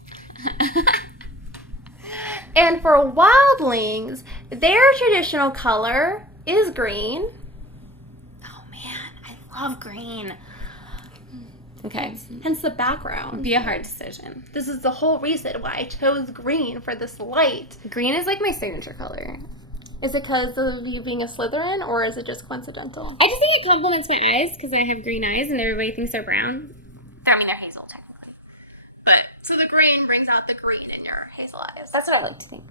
And for wildlings, their traditional color is green. Oh man, I love green. Okay. Hence the background. Be a hard decision. This is the whole reason why I chose green for this light. Green is like my signature color. Is it because of you being a Slytherin, or is it just coincidental? I just think it complements my eyes because I have green eyes and everybody thinks they're brown. I mean, they're hazel technically. but so the green brings out the green in your hazel eyes. That's what I like to think.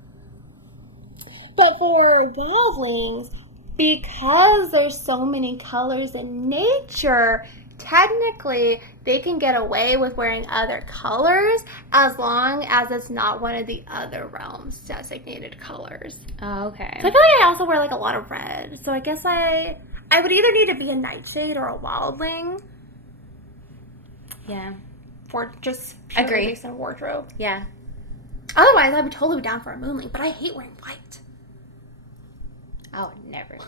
But for wildlings, because there's so many colors in nature, technically they can get away with wearing other colors as long as it's not one of the other realms' designated colors. Oh, okay. So I feel like I also wear like a lot of red. So I guess I would either need to be a nightshade or a wildling Yeah. for just purely Agree. based on wardrobe. Yeah. Otherwise, I'd be totally down for a moonling, but I hate wearing white. I would never.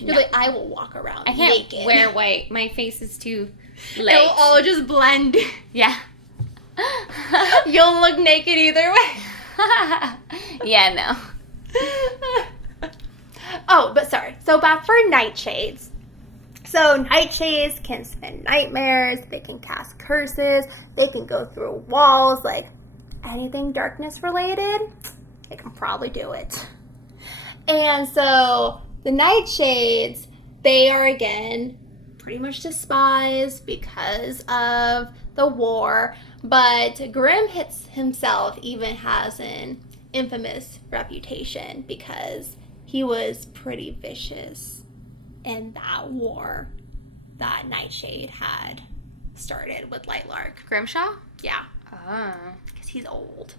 You're No. like, I will walk around I can't naked. wear white. My face is too It'll light. all just blend. Yeah. You'll look naked either way. Yeah, no. Oh, but sorry. So back for nightshades. So nightshades can spend nightmares. They can cast curses. They can go through walls. Like anything darkness related, they can probably do it. And so the nightshades, they are again pretty much despised because of the war. But Grimm himself even has an infamous reputation because he was pretty vicious in that war that Nightshade had started with Lightlark. Grimshaw? Yeah, Oh. because he's old.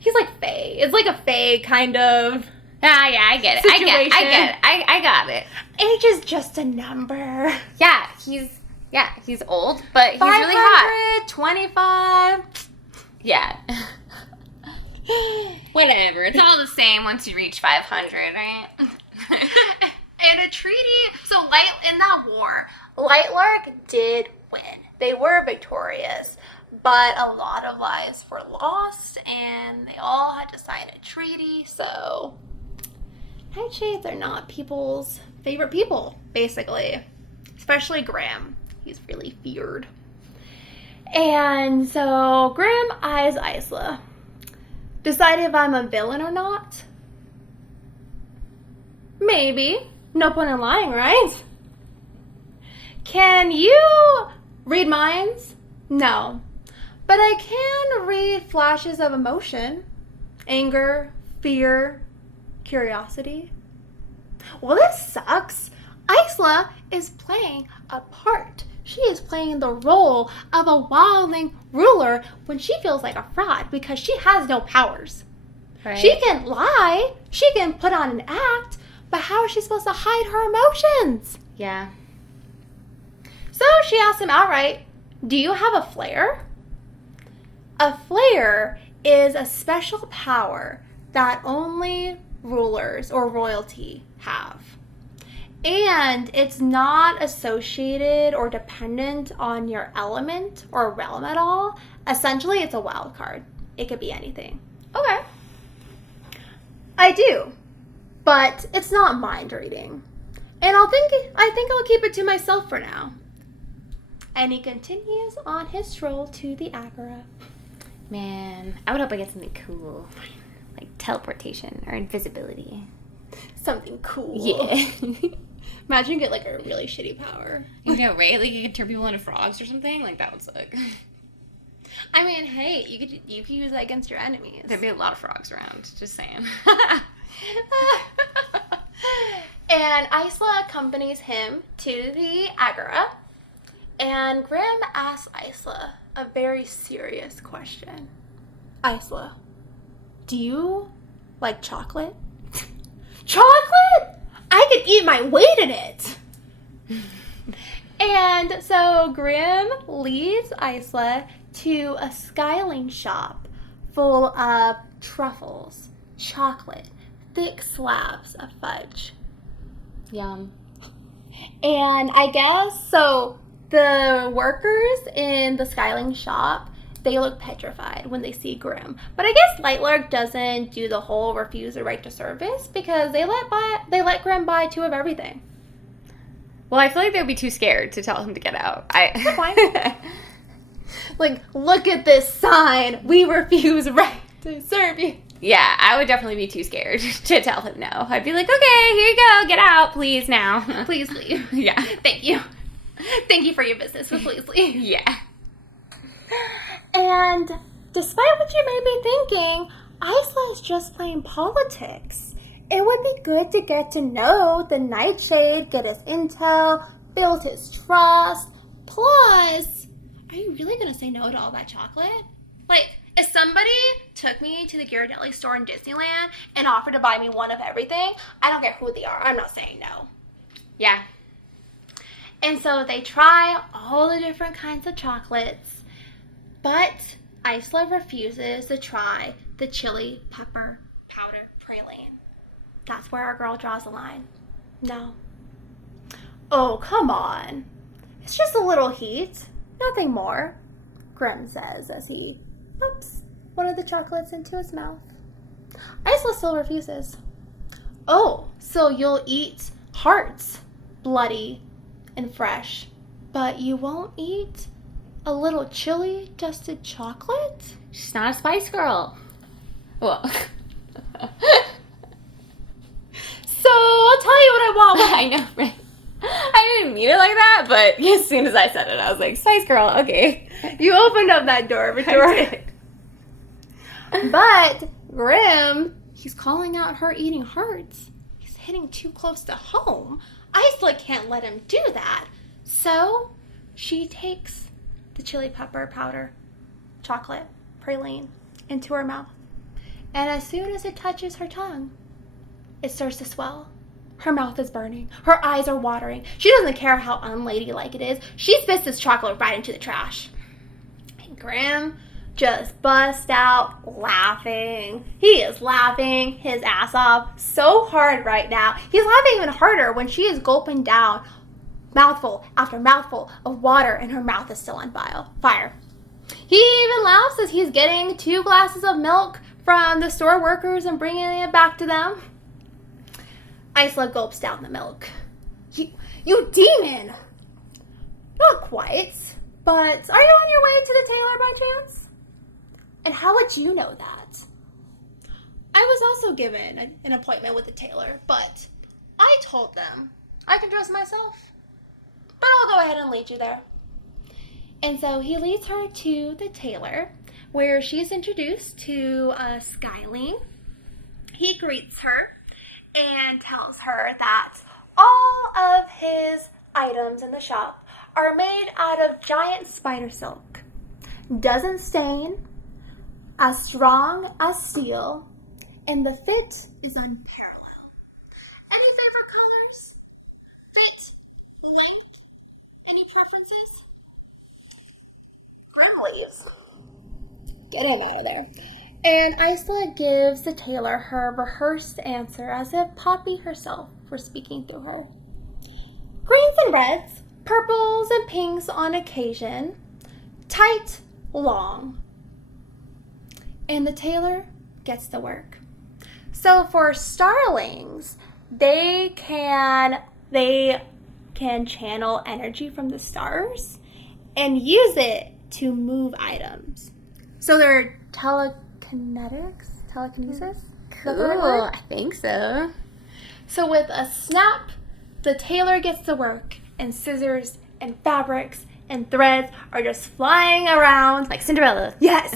He's like Fae. It's like a Fae kind of Yeah, I get it. I got it. Age is just a number. Yeah, he's old, but he's really hot. 25. Yeah. Whatever. It's all the same once you reach 500, right? And a treaty. So in that war, Lightlark did win. They were victorious, but a lot of lives were lost, and they all had to sign a treaty. So Nightshades are not people's favorite people, basically. Especially Graham. He's really feared. And so Graham eyes Isla. Decide if I'm a villain or not? Maybe. No point in lying, right? Can you read minds? No. But I can read flashes of emotion. Anger, fear, curiosity. Well, this sucks. Isla is playing a part. She is playing the role of a wildling ruler when she feels like a fraud because she has no powers. Right. She can lie, she can put on an act, but how is she supposed to hide her emotions? Yeah. So she asks him outright, do you have a flare? A flare is a special power that only rulers or royalty have. And it's not associated or dependent on your element or realm at all. Essentially, it's a wild card. It could be anything. Okay. I do. But it's not mind reading. And I think I'll keep it to myself for now. And he continues on his stroll to the Agora. Man, I would hope I get something cool. Like teleportation or invisibility. Something cool. Yeah. Imagine you get like a really shitty power. You know, right? Like you could turn people into frogs or something. Like that would suck. I mean, hey, you could use that against your enemies. There'd be a lot of frogs around. Just saying. And Isla accompanies him to the Agora. And Graham asks Isla a very serious question. Isla, do you like chocolate? Chocolate? I could eat my weight in it. And so Graham leads Isla to a skyling shop full of truffles, chocolate, thick slabs of fudge. Yum. And I guess, so the workers in the skyling shop, they look petrified when they see Grimm. But I guess Lightlark doesn't do the whole refuse the right to service because they let Grimm buy 2 of everything. Well, I feel like they would be too scared to tell him to get out. That's fine. Like, look at this sign. We refuse right to serve you. Yeah, I would definitely be too scared to tell him no. I'd be like, okay, here you go. Get out, please, now. Please leave. Yeah. Thank you. Thank you for your business, but please leave. Yeah. And despite what you may be thinking, Isla is just playing politics. It would be good to get to know the Nightshade, get his intel, build his trust. Plus, are you really going to say no to all that chocolate? Like, if somebody took me to the Ghirardelli store in Disneyland and offered to buy me 1 of everything, I don't care who they are. I'm not saying no. Yeah. And so they try all the different kinds of chocolates, but Isla refuses to try the chili pepper powder praline. That's where our girl draws the line. No. Oh, come on. It's just a little heat. Nothing more, Grimm says as he whips one of the chocolates into his mouth. Isla still refuses. Oh, so you'll eat hearts, bloody and fresh, but you won't eat a little chili dusted chocolate? She's not a spice girl. Well. So I'll tell you what I want. I know, right? I didn't mean it like that, but as soon as I said it, I was like, spice girl, okay. You opened up that door, Victoria. But Grimm, he's calling out her eating hearts. He's hitting too close to home. Isla can't let him do that. So she takes the chili pepper powder, chocolate, praline into her mouth. And as soon as it touches her tongue, it starts to swell. Her mouth is burning. Her eyes are watering. She doesn't care how unladylike it is. She spits this chocolate right into the trash. And Grim just busts out laughing. He is laughing his ass off so hard right now. He's laughing even harder when she is gulping down mouthful after mouthful of water and her mouth is still on fire. He even laughs as he's getting 2 glasses of milk from the store workers and bringing it back to them. Isla gulps down the milk. You demon! Not quite, but are you on your way to the tailor by chance? And how would you know that? I was also given an appointment with the tailor, but I told them I can dress myself. But I'll go ahead and lead you there. And so he leads her to the tailor, where she's introduced to Skyline. He greets her and tells her that all of his items in the shop are made out of giant spider silk. Doesn't stain, as strong as steel, and the fit is unparalleled. Any favorite colors? Fit? Length? Any preferences? Grim leaves. Get him out of there. And Isla gives the tailor her rehearsed answer as if Poppy herself were speaking through her. Greens and reds, purples and pinks on occasion, tight, long. And the tailor gets to work. So for starlings, they can channel energy from the stars and use it to move items. So they're telekinesis? Cool, I think so. So with a snap, the tailor gets to work, and scissors and fabrics and threads are just flying around. Like Cinderella. Yes!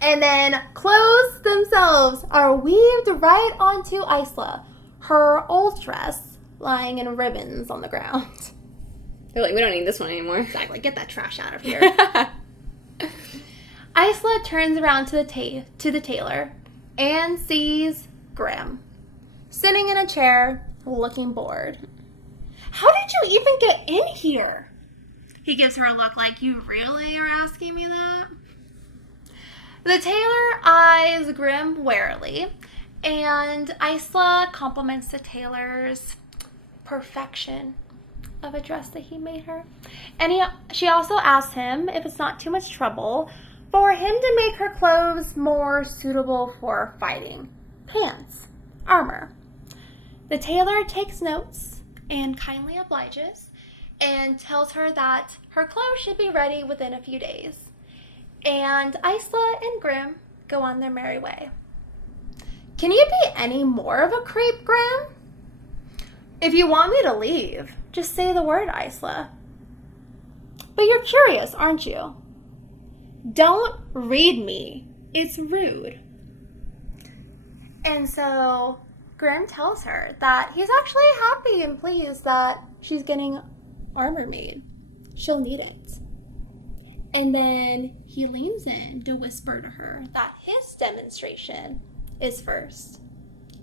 And then clothes themselves are weaved right onto Isla, her old dress lying in ribbons on the ground. They're like, we don't need this one anymore. Exactly. Get that trash out of here. Isla turns around to the tailor and sees Grim sitting in a chair, looking bored. How did you even get in here? He gives her a look like, you really are asking me that? The tailor eyes Grim warily, and Isla compliments the tailor's perfection of a dress that he made her. And she also asks him if it's not too much trouble for him to make her clothes more suitable for fighting. Pants, armor. The tailor takes notes and kindly obliges and tells her that her clothes should be ready within a few days. And Isla and Grim go on their merry way. Can you be any more of a creep, Grim? If you want me to leave, just say the word, Isla. But you're curious, aren't you? Don't read me. It's rude. And so Grim tells her that he's actually happy and pleased that she's getting armor made. She'll need it. And then he leans in to whisper to her that his demonstration is first,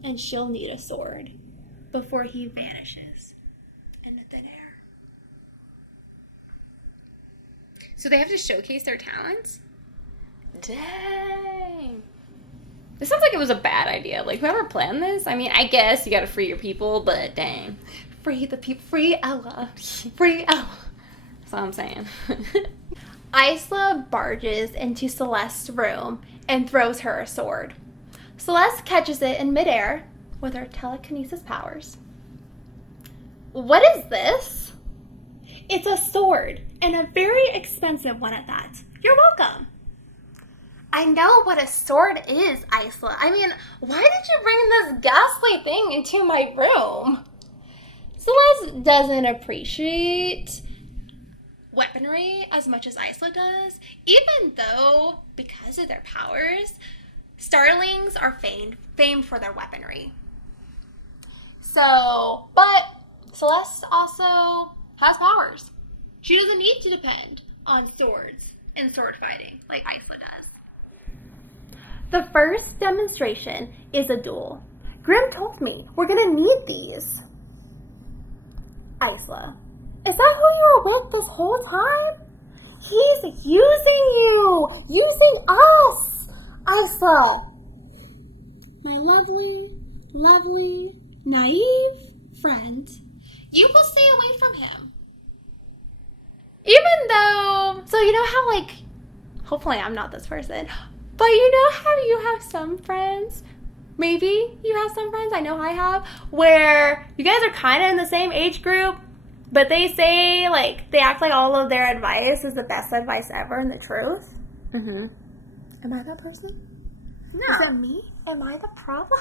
and she'll need a sword before he vanishes into thin air. So they have to showcase their talents? Dang. This sounds like it was a bad idea. Like, whoever planned this, I mean, I guess you gotta free your people, but dang. Free the people. Free Ella. Free Ella. That's all I'm saying. Isla barges into Celeste's room and throws her a sword. Celeste catches it in midair with her telekinesis powers. What is this? It's a sword, and a very expensive one at that. You're welcome. I know what a sword is, Isla. I mean, why did you bring this ghastly thing into my room? Celeste doesn't appreciate weaponry as much as Isla does, even though, because of their powers, starlings are famed for their weaponry. So, but Celeste also has powers. She doesn't need to depend on swords and sword fighting like Isla does. The first demonstration is a duel. Grim told me we're gonna need these. Isla, is that who you were with this whole time? He's using you! Using us! Isla! My lovely, lovely, naive friend, you will stay away from him. Even though, so you know how, like, hopefully I'm not this person, but you know how you have some friends, maybe you have some friends, I know I have, where you guys are kind of in the same age group, but they say, like, they act like all of their advice is the best advice ever and the truth? Mm-hmm. Am I that person? No. Is it me? Am I the problem?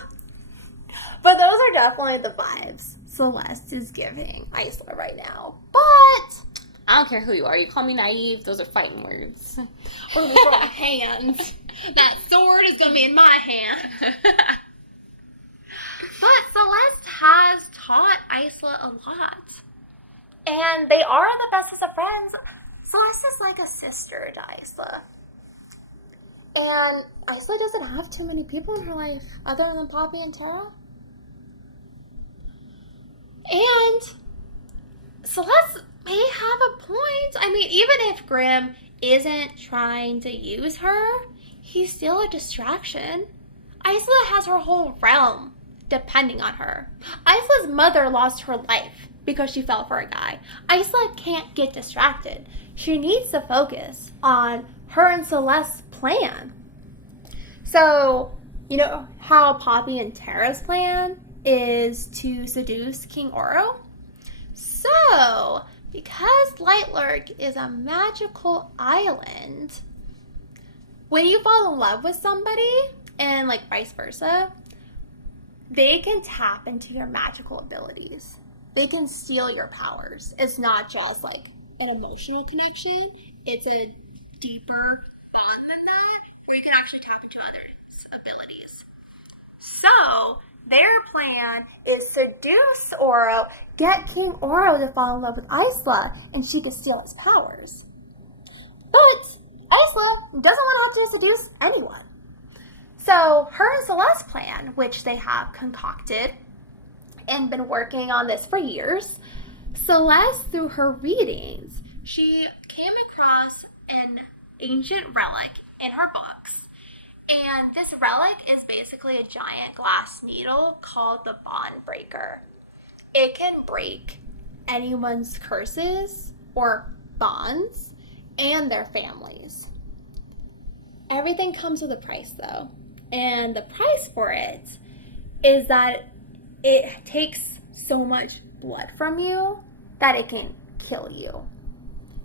But those are definitely the vibes Celeste is giving Isla right now. But I don't care who you are. You call me naive. Those are fighting words. We're gonna be throwing hands. That sword is gonna be in my hand. But Celeste has taught Isla a lot. and they are the bestest of friends. Celeste is like a sister to Isla. And Isla doesn't have too many people in her life other than Poppy and Tara. And Celeste may have a point. I mean, even if Grim isn't trying to use her, he's still a distraction. Isla has her whole realm depending on her. Isla's mother lost her life because she fell for a guy. Isla can't get distracted. She needs to focus on her and Celeste's plan. So, you know how Poppy and Tara's plan is to seduce King Oro? So, because Lightlark is a magical island, when you fall in love with somebody, and like vice versa, They can tap into your magical abilities. they can steal your powers. It's not just like an emotional connection, it's a deeper bond than that, where you can actually tap into others' abilities. So, their plan is seduce Oro, get King Oro to fall in love with Isla, and she can steal his powers. But Isla doesn't want to have to seduce anyone. So, her and Celeste's plan, which they have concocted and been working on this for years, Celeste, through her readings, she came across an ancient relic in her box. and this relic is basically a giant glass needle called the Bond Breaker. It can break anyone's curses or bonds and their families. Everything comes with a price, though. And the price for it is that it takes so much blood from you that it can kill you.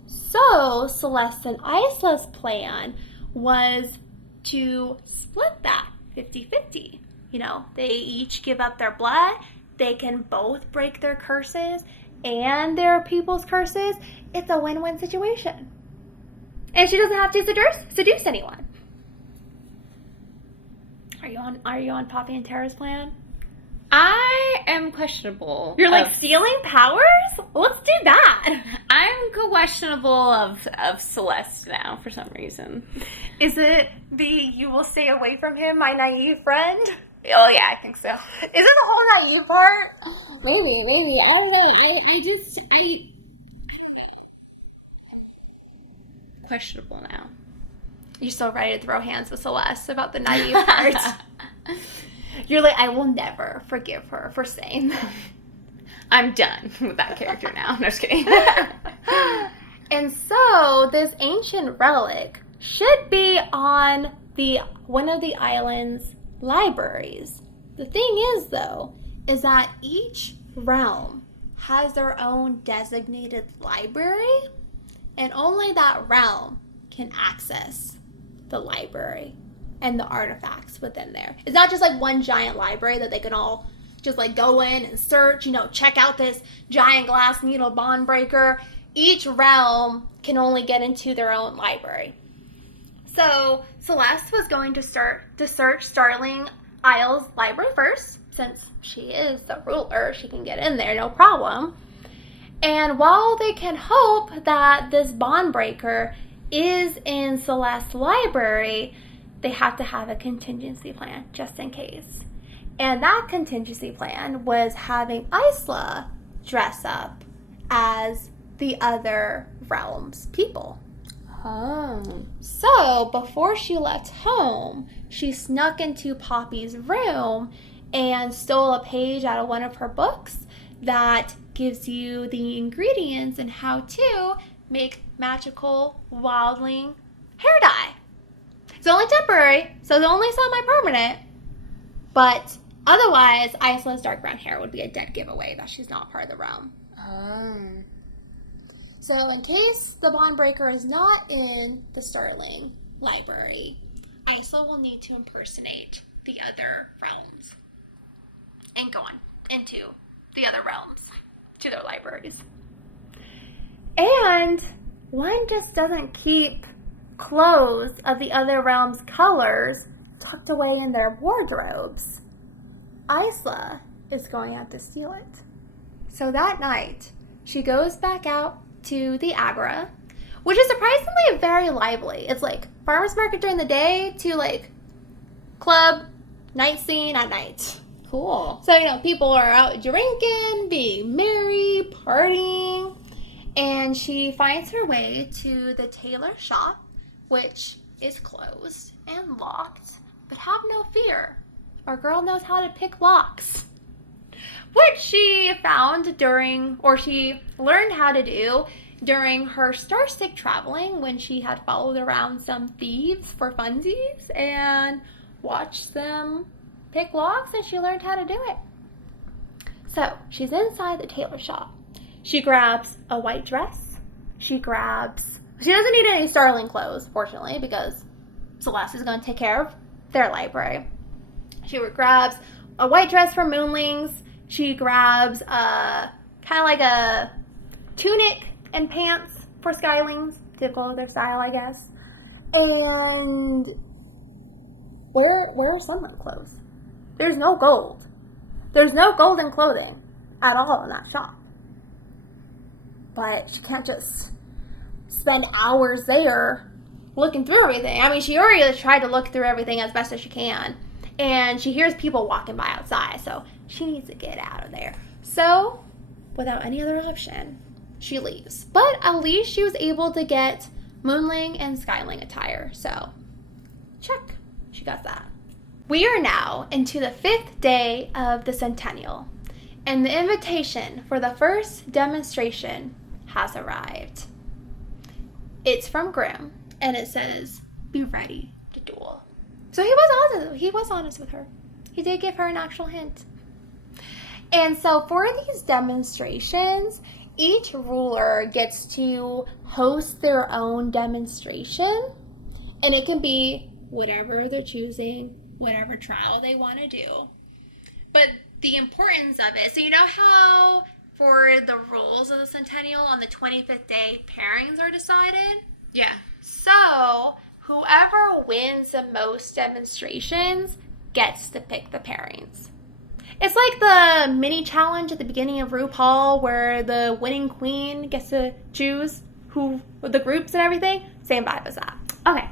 So, Celeste and Isla's plan was to split that 50-50. You know, they each give up their blood. They can both break their curses and their people's curses. It's a win-win situation. And she doesn't have to seduce anyone. Are you on Poppy and Tara's plan? I am questionable. You're like stealing powers? Let's do that. I'm questionable of Celeste now for some reason. Is it the you will stay away from him, my naive friend? Oh yeah, I think so. Is it the whole naive part? Maybe. I don't know. I Questionable now. You're so ready to throw hands with Celeste about the naive part. You're like, I will never forgive her for saying that. I'm done with that character now. No, just kidding. And so, this ancient relic should be on one of the island's libraries. The thing is, though, is that each realm has their own designated library, and only that realm can access the library and the artifacts within there. It's not just like one giant library that they can all just like go in and search, check out this giant glass needle bond breaker. Each realm can only get into their own library. So, Celeste was going to search Starling Isle's library first, since she is the ruler, she can get in there, no problem. And while they can hope that this bond breaker is in Celeste's library, they have to have a contingency plan just in case. And that contingency plan was having Isla dress up as the other realm's people. Oh. So, before she left home, she snuck into Poppy's room and stole a page out of one of her books that gives you the ingredients and how to make magical wildling hair dye. It's only temporary, so it's only semi-permanent, but otherwise, Isla's dark brown hair would be a dead giveaway that she's not part of the realm. Oh. So in case the bond breaker is not in the Starling library, Isla will need to impersonate the other realms and go on into the other realms to their libraries. And one just doesn't keep clothes of the other realm's colors tucked away in their wardrobes. Isla is going out to steal it. So that night, she goes back out to the Agra, which is surprisingly very lively. It's like farmers market during the day to like club night scene at night. Cool. So, people are out drinking, being merry, partying, and she finds her way to the tailor shop, which is closed and locked, but have no fear. Our girl knows how to pick locks, which she she learned how to do during her starstick traveling when she had followed around some thieves for funsies and watched them pick locks, and she learned how to do it. So she's inside the tailor shop. She grabs a white dress. She doesn't need any Starling clothes, fortunately, because Celeste is going to take care of their library. She grabs a white dress from Moonlings. She grabs kind of like a tunic and pants for Skylings, typical of their style, I guess. And where are sunlight clothes? There's no gold. There's no golden clothing at all in that shop. But she can't just spend hours there looking through everything. I mean, she already tried to look through everything as best as she can. And she hears people walking by outside, so she needs to get out of there. So, without any other option, she leaves. But at least she was able to get Moonling and Skyling attire. So, check. She got that. We are now into the 5th day of the Centennial, and the invitation for the first demonstration has arrived. It's from Grimm, and it says, "Be ready to duel." So he was honest with her. He did give her an actual hint. And so for these demonstrations, each ruler gets to host their own demonstration, and it can be whatever they're choosing, whatever trial they want to do. But the importance of it, so you know how for the rules of the Centennial on the 25th day, pairings are decided? Yeah. So whoever wins the most demonstrations gets to pick the pairings. It's like the mini challenge at the beginning of RuPaul where the winning queen gets to choose the groups and everything. Same vibe as that. Okay.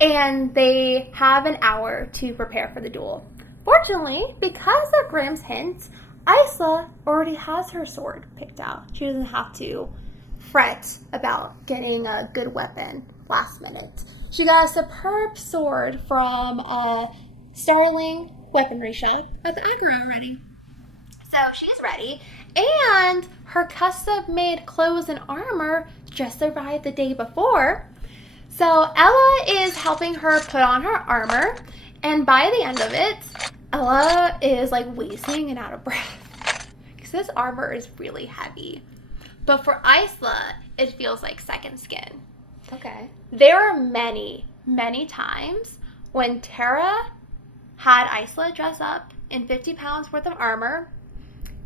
And they have an hour to prepare for the duel. Fortunately, because of Grimm's hints, Isla already has her sword picked out. She doesn't have to fret about getting a good weapon last minute. She got a superb sword from a Starling weaponry shop at the Agra already. So she's ready. And her custom-made clothes and armor just arrived the day before. So Ella is helping her put on her armor, and by the end of it, Ella is like wheezing and out of breath because this armor is really heavy. But for Isla, it feels like second skin. Okay. There are many, many times when Tara had Isla dress up in 50 pounds worth of armor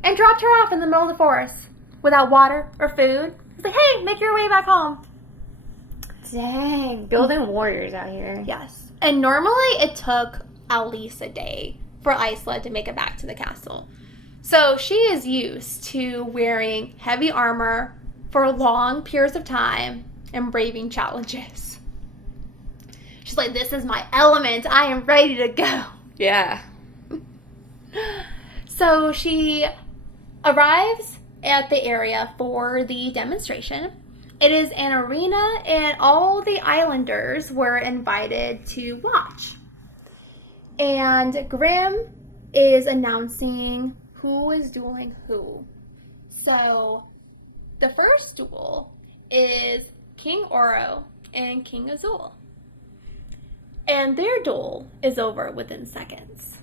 and dropped her off in the middle of the forest without water or food. It's like, hey, make your way back home. Dang, building warriors out here. Yes. And normally it took at least a day for Isla to make it back to the castle. So she is used to wearing heavy armor for long periods of time and braving challenges. She's like, this is my element. I am ready to go. Yeah. So she arrives at the area for the demonstration. It is an arena, and all the islanders were invited to watch. And Grimm is announcing who is dueling who. So the first duel is King Oro and King Azul. And their duel is over within seconds.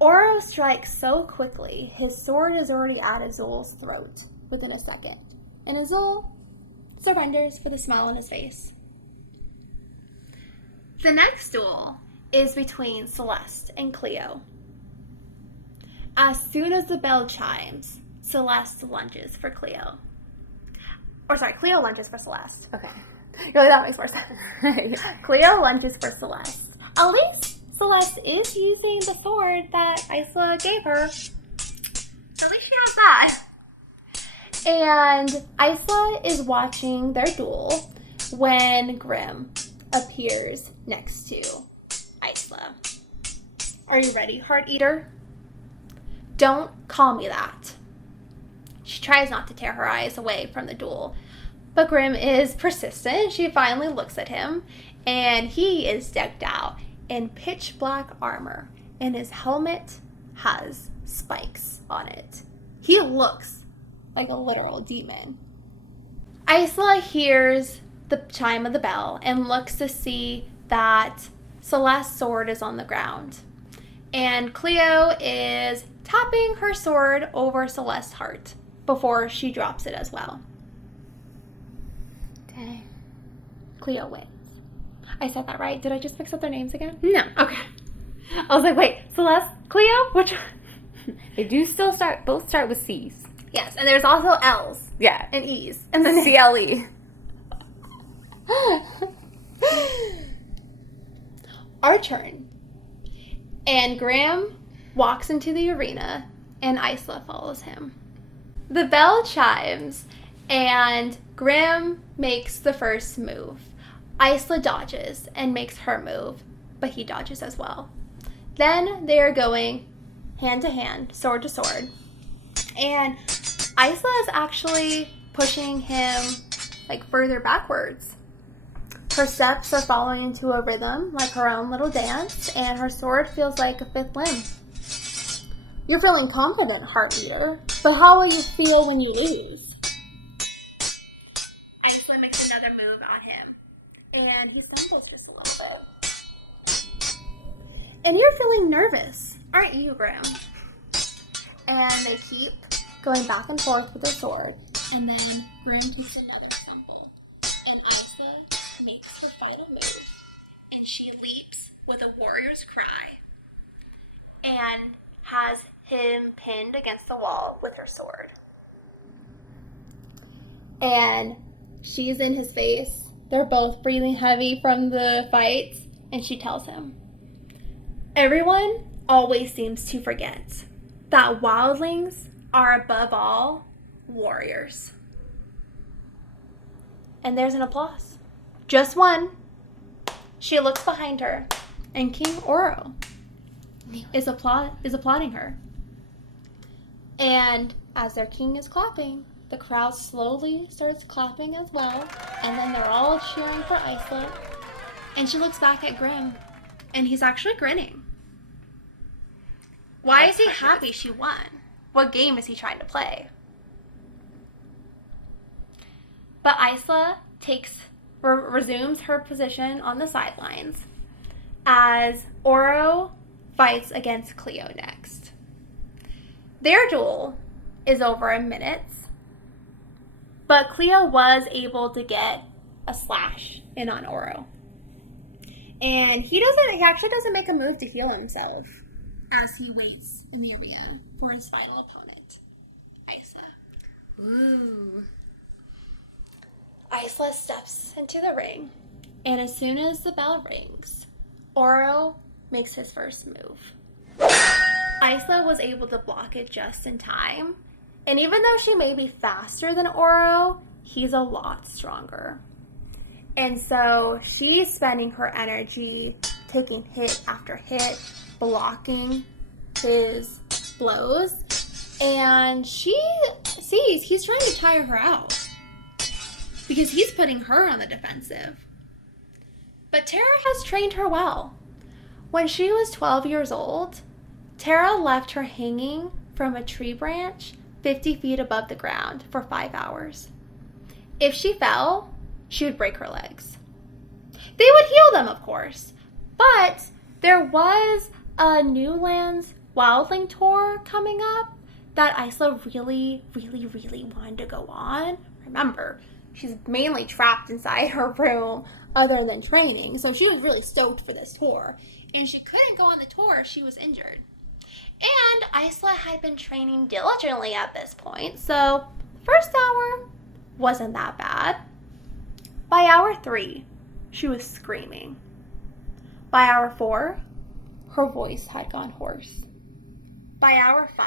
Oro strikes so quickly, his sword is already at Azul's throat within a second. And Azul surrenders with a smile on his face. The next duel is between Celeste and Cleo. As soon as the bell chimes, Celeste lunges for Cleo. Or sorry, Cleo lunges for Celeste. Okay. Really, that makes more sense. Cleo lunges for Celeste. At least Celeste is using the sword that Isla gave her. So at least she has that. And Isla is watching their duel when Grimm appears next to Isla. Are you ready, Heart Eater? Don't call me that. She tries not to tear her eyes away from the duel, but Grimm is persistent. She finally looks at him, and he is decked out in pitch black armor, and his helmet has spikes on it. He looks like a literal demon. Isla hears the chime of the bell and looks to see that Celeste's sword is on the ground. And Cleo is tapping her sword over Celeste's heart before she drops it as well. Dang. Cleo wins. I said that right. Did I just mix up their names again? No. Okay. I was like, wait, Celeste, Cleo? Which one? They do still both start with C's. Yes, and there's also L's. Yeah. And E's. And then CLE. Our turn. And Graham walks into the arena, and Isla follows him. The bell chimes, and Graham makes the first move. Isla dodges and makes her move, but he dodges as well. Then they are going hand to hand, sword to sword. And Isla is actually pushing him like further backwards. Her steps are falling into a rhythm like her own little dance, and her sword feels like a fifth limb. You're feeling confident, Heart Eater, but how will you feel when you lose? Isla makes another move on him, and he stumbles just a little bit. And you're feeling nervous, aren't you, Graham? And they keep going back and forth with their sword, and then Graham takes another stumble, and Isla makes her final move, and she leaps with a warrior's cry, and has him pinned against the wall with her sword. And she's in his face. They're both breathing heavy from the fights, and she tells him, everyone always seems to forget that wildlings are above all warriors. And there's an applause. Just one. She looks behind her, and King Oro is applauding her. And as their king is clapping, the crowd slowly starts clapping as well, and then they're all cheering for Isla. And she looks back at Grimm, and he's actually grinning. Why is he happy she won? What game is he trying to play? But Isla resumes her position on the sidelines as Oro fights against Cleo next. Their duel is over in minutes, but Cleo was able to get a slash in on Oro. And he actually doesn't make a move to heal himself as he waits in the arena for his final opponent, Isla. Ooh. Isla steps into the ring, and as soon as the bell rings, Oro makes his first move. Isla was able to block it just in time, and even though she may be faster than Oro, he's a lot stronger. And so she's spending her energy taking hit after hit, blocking his blows, and she sees he's trying to tire her out because he's putting her on the defensive. But Tara has trained her well. When she was 12 years old, Tara left her hanging from a tree branch 50 feet above the ground for 5 hours. If she fell, she would break her legs. They would heal them, of course, but there was a Newlands Wildling tour coming up that Isla really, really, really wanted to go on. Remember, she's mainly trapped inside her room other than training, so she was really stoked for this tour. And she couldn't go on the tour, she was injured. And Isla had been training diligently at this point, so the first hour wasn't that bad. By hour 3, she was screaming. By hour 4, her voice had gone hoarse. By hour 5,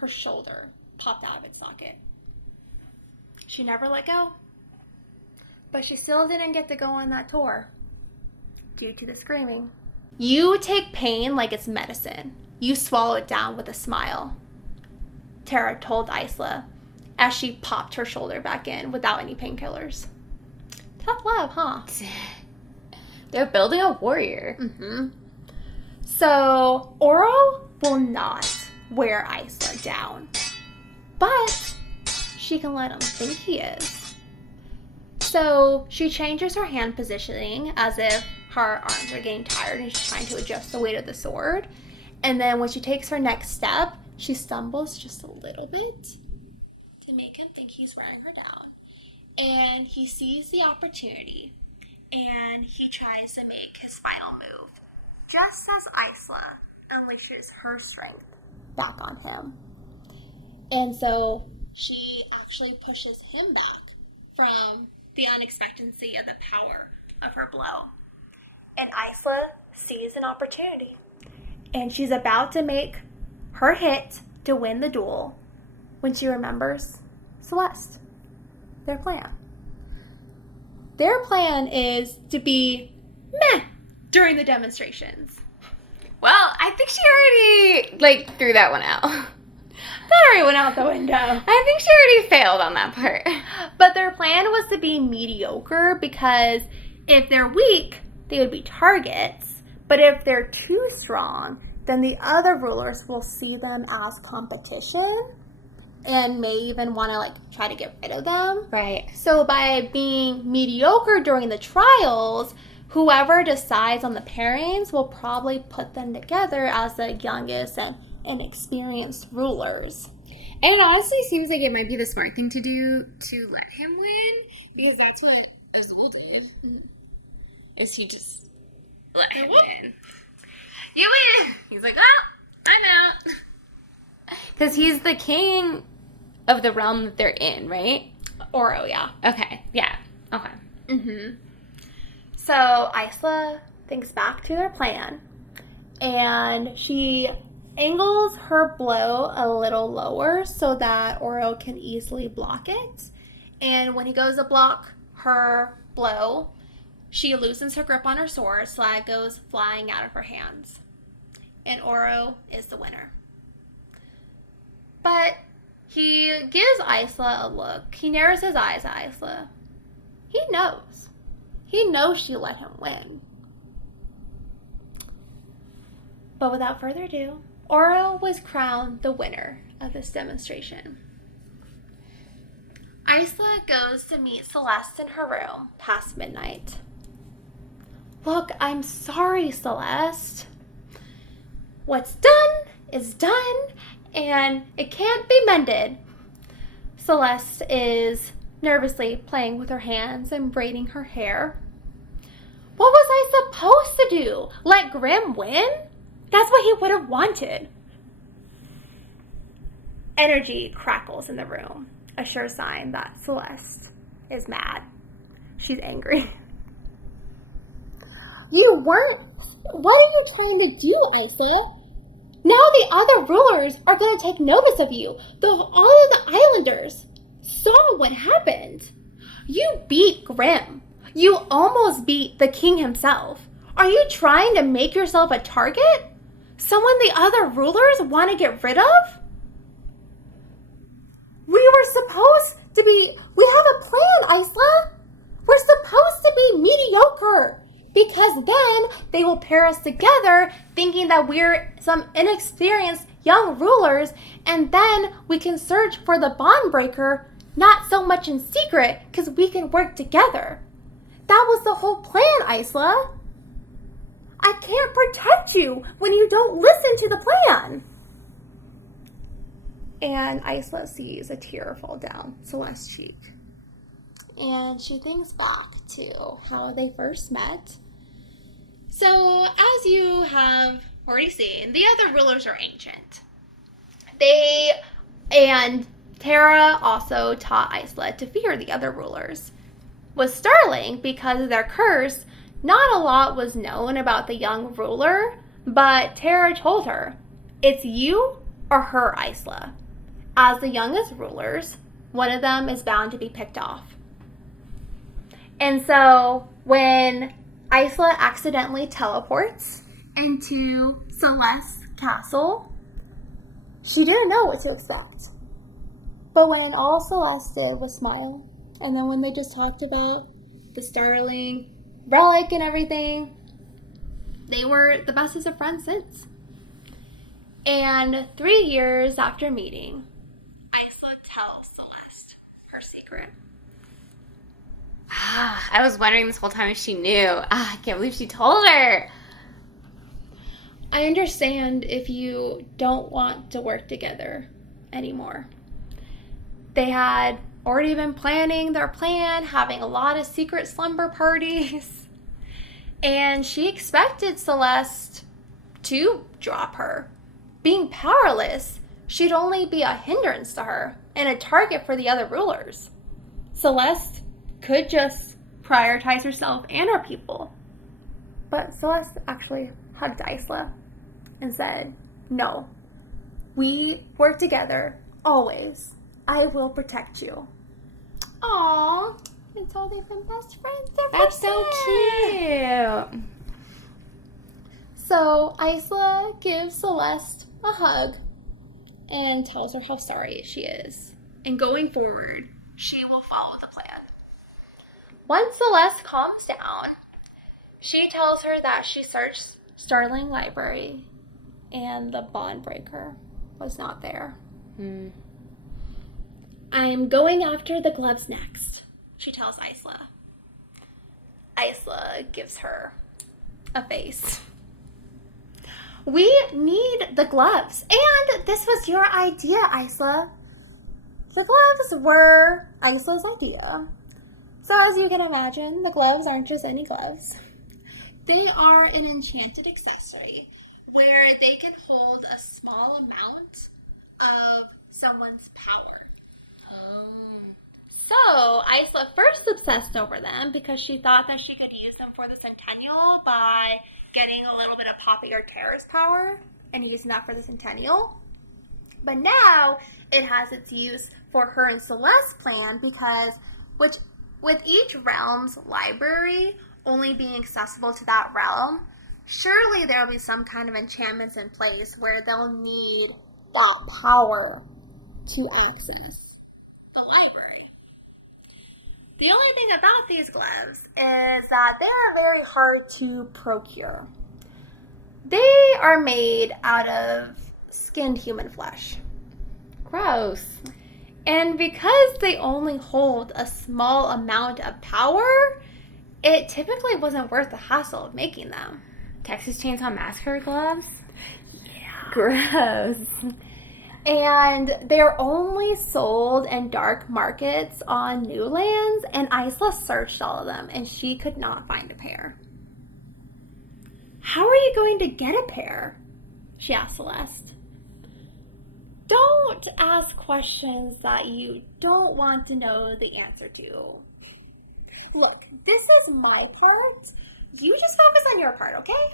her shoulder popped out of its socket. She never let go, but she still didn't get to go on that tour due to the screaming. You take pain like it's medicine. You swallow it down with a smile, Tara told Isla as she popped her shoulder back in without any painkillers. Tough love, huh? They're building a warrior. Mm-hmm. So, Oro will not wear Isla down, but she can let him think he is. So, she changes her hand positioning as if her arms are getting tired and she's trying to adjust the weight of the sword. And then when she takes her next step, she stumbles just a little bit to make him think he's wearing her down. And he sees the opportunity and he tries to make his final move, just as Isla unleashes her strength back on him. And so she actually pushes him back from the unexpectancy of the power of her blow. And Isla sees an opportunity. And she's about to make her hit to win the duel when she remembers Celeste, their plan. Their plan is to be meh during the demonstrations. Well, I think she already, threw that one out. That already went out the window. I think she already failed on that part. But their plan was to be mediocre because if they're weak, they would be targets. But if they're too strong, then the other rulers will see them as competition and may even want to try to get rid of them. Right. So by being mediocre during the trials, whoever decides on the pairings will probably put them together as the youngest and inexperienced rulers. And it honestly seems like it might be the smart thing to do to let him win, because that's what Azul did. Is he just let him win? You win! He's like, oh, I'm out. Because he's the king of the realm that they're in, right? Oro, yeah. Okay, yeah. Okay. Mm-hmm. So Isla thinks back to their plan, and she angles her blow a little lower so that Oro can easily block it. And when he goes to block her blow, she loosens her grip on her sword so that it goes flying out of her hands. And Oro is the winner. But he gives Isla a look. He narrows his eyes at Isla. He knows. He knows she let him win. But without further ado, Oro was crowned the winner of this demonstration. Isla goes to meet Celeste in her room past midnight. Look, I'm sorry, Celeste. What's done is done, and it can't be mended. Celeste is nervously playing with her hands and braiding her hair. What was I supposed to do? Let Grimm win? That's what he would have wanted. Energy crackles in the room, a sure sign that Celeste is mad. She's angry. You weren't... What are you trying to do, Isla? Now the other rulers are going to take notice of you. All of the islanders saw what happened. You beat Grimm. You almost beat the king himself. Are you trying to make yourself a target? Someone the other rulers want to get rid of? We have a plan, Isla. We're supposed to be mediocre because then they will pair us together thinking that we're some inexperienced young rulers, and then we can search for the bond breaker, not so much in secret because we can work together. That was the whole plan, Isla. I can't protect you when you don't listen to the plan. And Isla sees a tear fall down Celeste's cheek. And she thinks back to how they first met. So, as you have already seen, the other rulers are ancient. And Tara also taught Isla to fear the other rulers. With Starling, because of their curse, not a lot was known about the young ruler, but Tara told her, it's you or her, Isla. As the youngest rulers, one of them is bound to be picked off. And so when Isla accidentally teleports into Celeste's castle, she didn't know what to expect. But when all Celeste did was smile, and then when they just talked about the Starling relic and everything, they were the bestest of friends since. And 3 years after meeting, Isla tells Celeste her secret. I was wondering this whole time if she knew. I can't believe she told her. I understand if you don't want to work together anymore. They had already been planning their plan, having a lot of secret slumber parties. And she expected Celeste to drop her. Being powerless, she'd only be a hindrance to her and a target for the other rulers. Celeste could just prioritize herself and her people. But Celeste actually hugged Isla and said, no, we work together, always. I will protect you. Aww, and so they've been best friends ever That's so since. cute. So Isla gives Celeste a hug and tells her how sorry she is. And going forward, she will follow the plan. Once Celeste calms down, she tells her that she searched Starling Library and the bond breaker was not there. I'm going after the gloves next, she tells Isla. Isla gives her a face. We need the gloves. And this was your idea, Isla. The gloves were Isla's idea. So as you can imagine, the gloves aren't just any gloves. They are an enchanted accessory where they can hold a small amount of someone's power. So Isla first obsessed over them because she thought that she could use them for the Centennial by getting a little bit of Poppy or Tara's power and using that for the Centennial. But now it has its use for her and Celeste's plan because with each realm's library only being accessible to that realm, surely there will be some kind of enchantments in place where they'll need that power to access the library. The only thing about these gloves is that they are very hard to procure. They are made out of skinned human flesh. Gross. And because they only hold a small amount of power, it typically wasn't worth the hassle of making them. Texas Chainsaw Massacre gloves? Yeah. Gross. And they're only sold in dark markets on new lands, and Isla searched all of them, and she could not find a pair. How are you going to get a pair? She asked Celeste. Don't ask questions that you don't want to know the answer to. Look, this is my part. You just focus on your part, okay?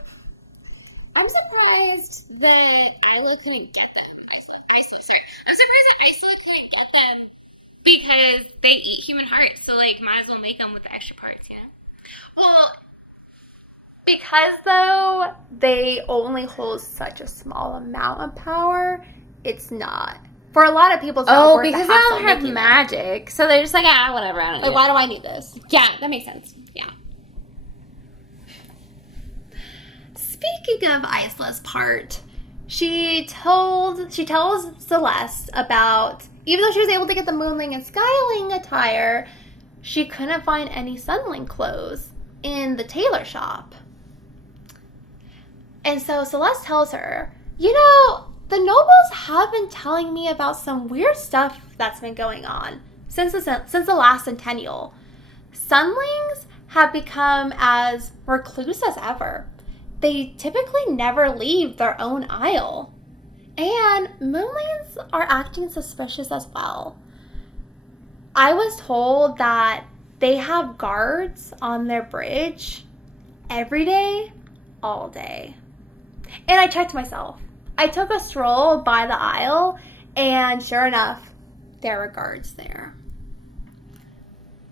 I'm surprised that Isla couldn't get them. I'm surprised that Isla couldn't get them because they eat human hearts. So, might as well make them with the extra parts, you know? Well, Because, though, they only hold such a small amount of power, it's not. For a lot of people, it's not worth the because they hassle don't have making magic. So they're just like, whatever. I don't them. need Why do I need this? Yeah, that makes sense. Yeah. Speaking of Isla's part, she tells Celeste about, even though she was able to get the Moonling and Skyling attire, she couldn't find any Sunling clothes in the tailor shop. And so Celeste tells her, the nobles have been telling me about some weird stuff that's been going on since the last Centennial. Sunlings have become as recluse as ever. They typically never leave their own isle. And Moonlings are acting suspicious as well. I was told that they have guards on their bridge every day, all day. And I checked myself. I took a stroll by the isle, and sure enough, there were guards there.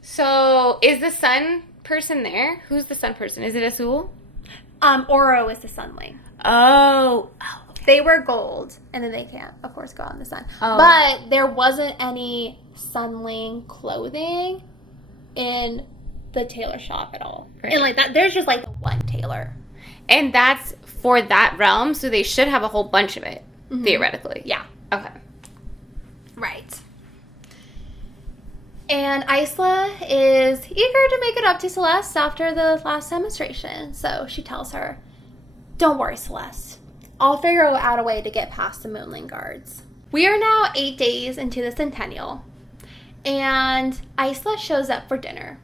So, is the sun person there? Who's the sun person? Is it Azul? Oro is the Sunling. Oh. They were gold, and then they can't, of course, go out in the sun. Oh. But there wasn't any Sunling clothing in the tailor shop at all. Right. And like that, there's just like one tailor. And that's for that realm, so they should have a whole bunch of it, theoretically. Yeah. Okay. Right. And Isla is eager to make it up to Celeste after the last demonstration. So she tells her, "Don't worry, Celeste. I'll figure out a way to get past the Moonling guards." We are now 8 days into the Centennial, and Isla shows up for dinner.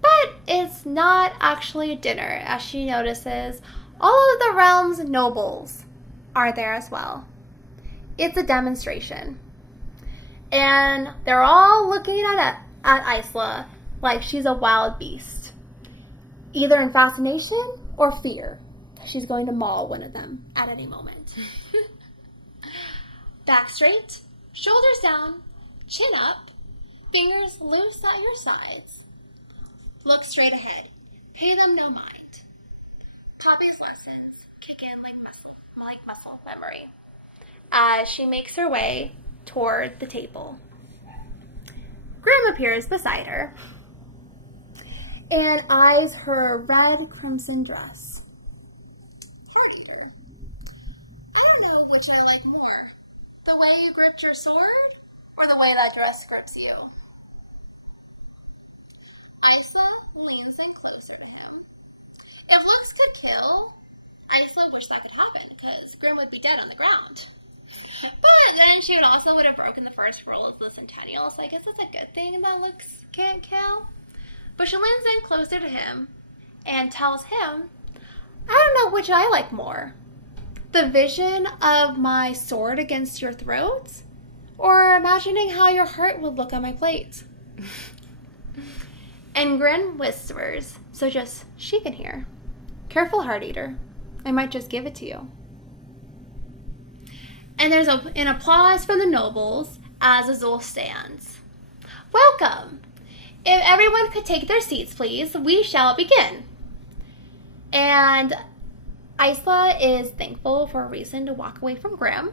But it's not actually a dinner, as she notices all of the realm's nobles are there as well. It's a demonstration. And they're all looking at Isla like she's a wild beast. Either in fascination or fear. She's going to maul one of them at any moment. Back straight, shoulders down, chin up, fingers loose at your sides. Look straight ahead. Pay them no mind. Poppy's lessons kick in like muscle memory as she makes her way toward the table. Grim appears beside her and eyes her red crimson dress. Party. I don't know which I like more. The way you gripped your sword, or the way that dress grips you? Isla leans in closer to him. If looks could kill, Isla wished that could happen, because Grim would be dead on the ground. But then she would have broken the first rule of the Centennial, so I guess that's a good thing that looks can't kill. But she leans in closer to him and tells him, "I don't know which I like more. The vision of my sword against your throat, or imagining how your heart would look on my plate." And Grin whispers, so just she can hear, "Careful, Heart Eater. I might just give it to you." And there's an applause from the nobles as Azul stands. "Welcome. If everyone could take their seats, please, we shall begin." And Isla is thankful for a reason to walk away from Grim.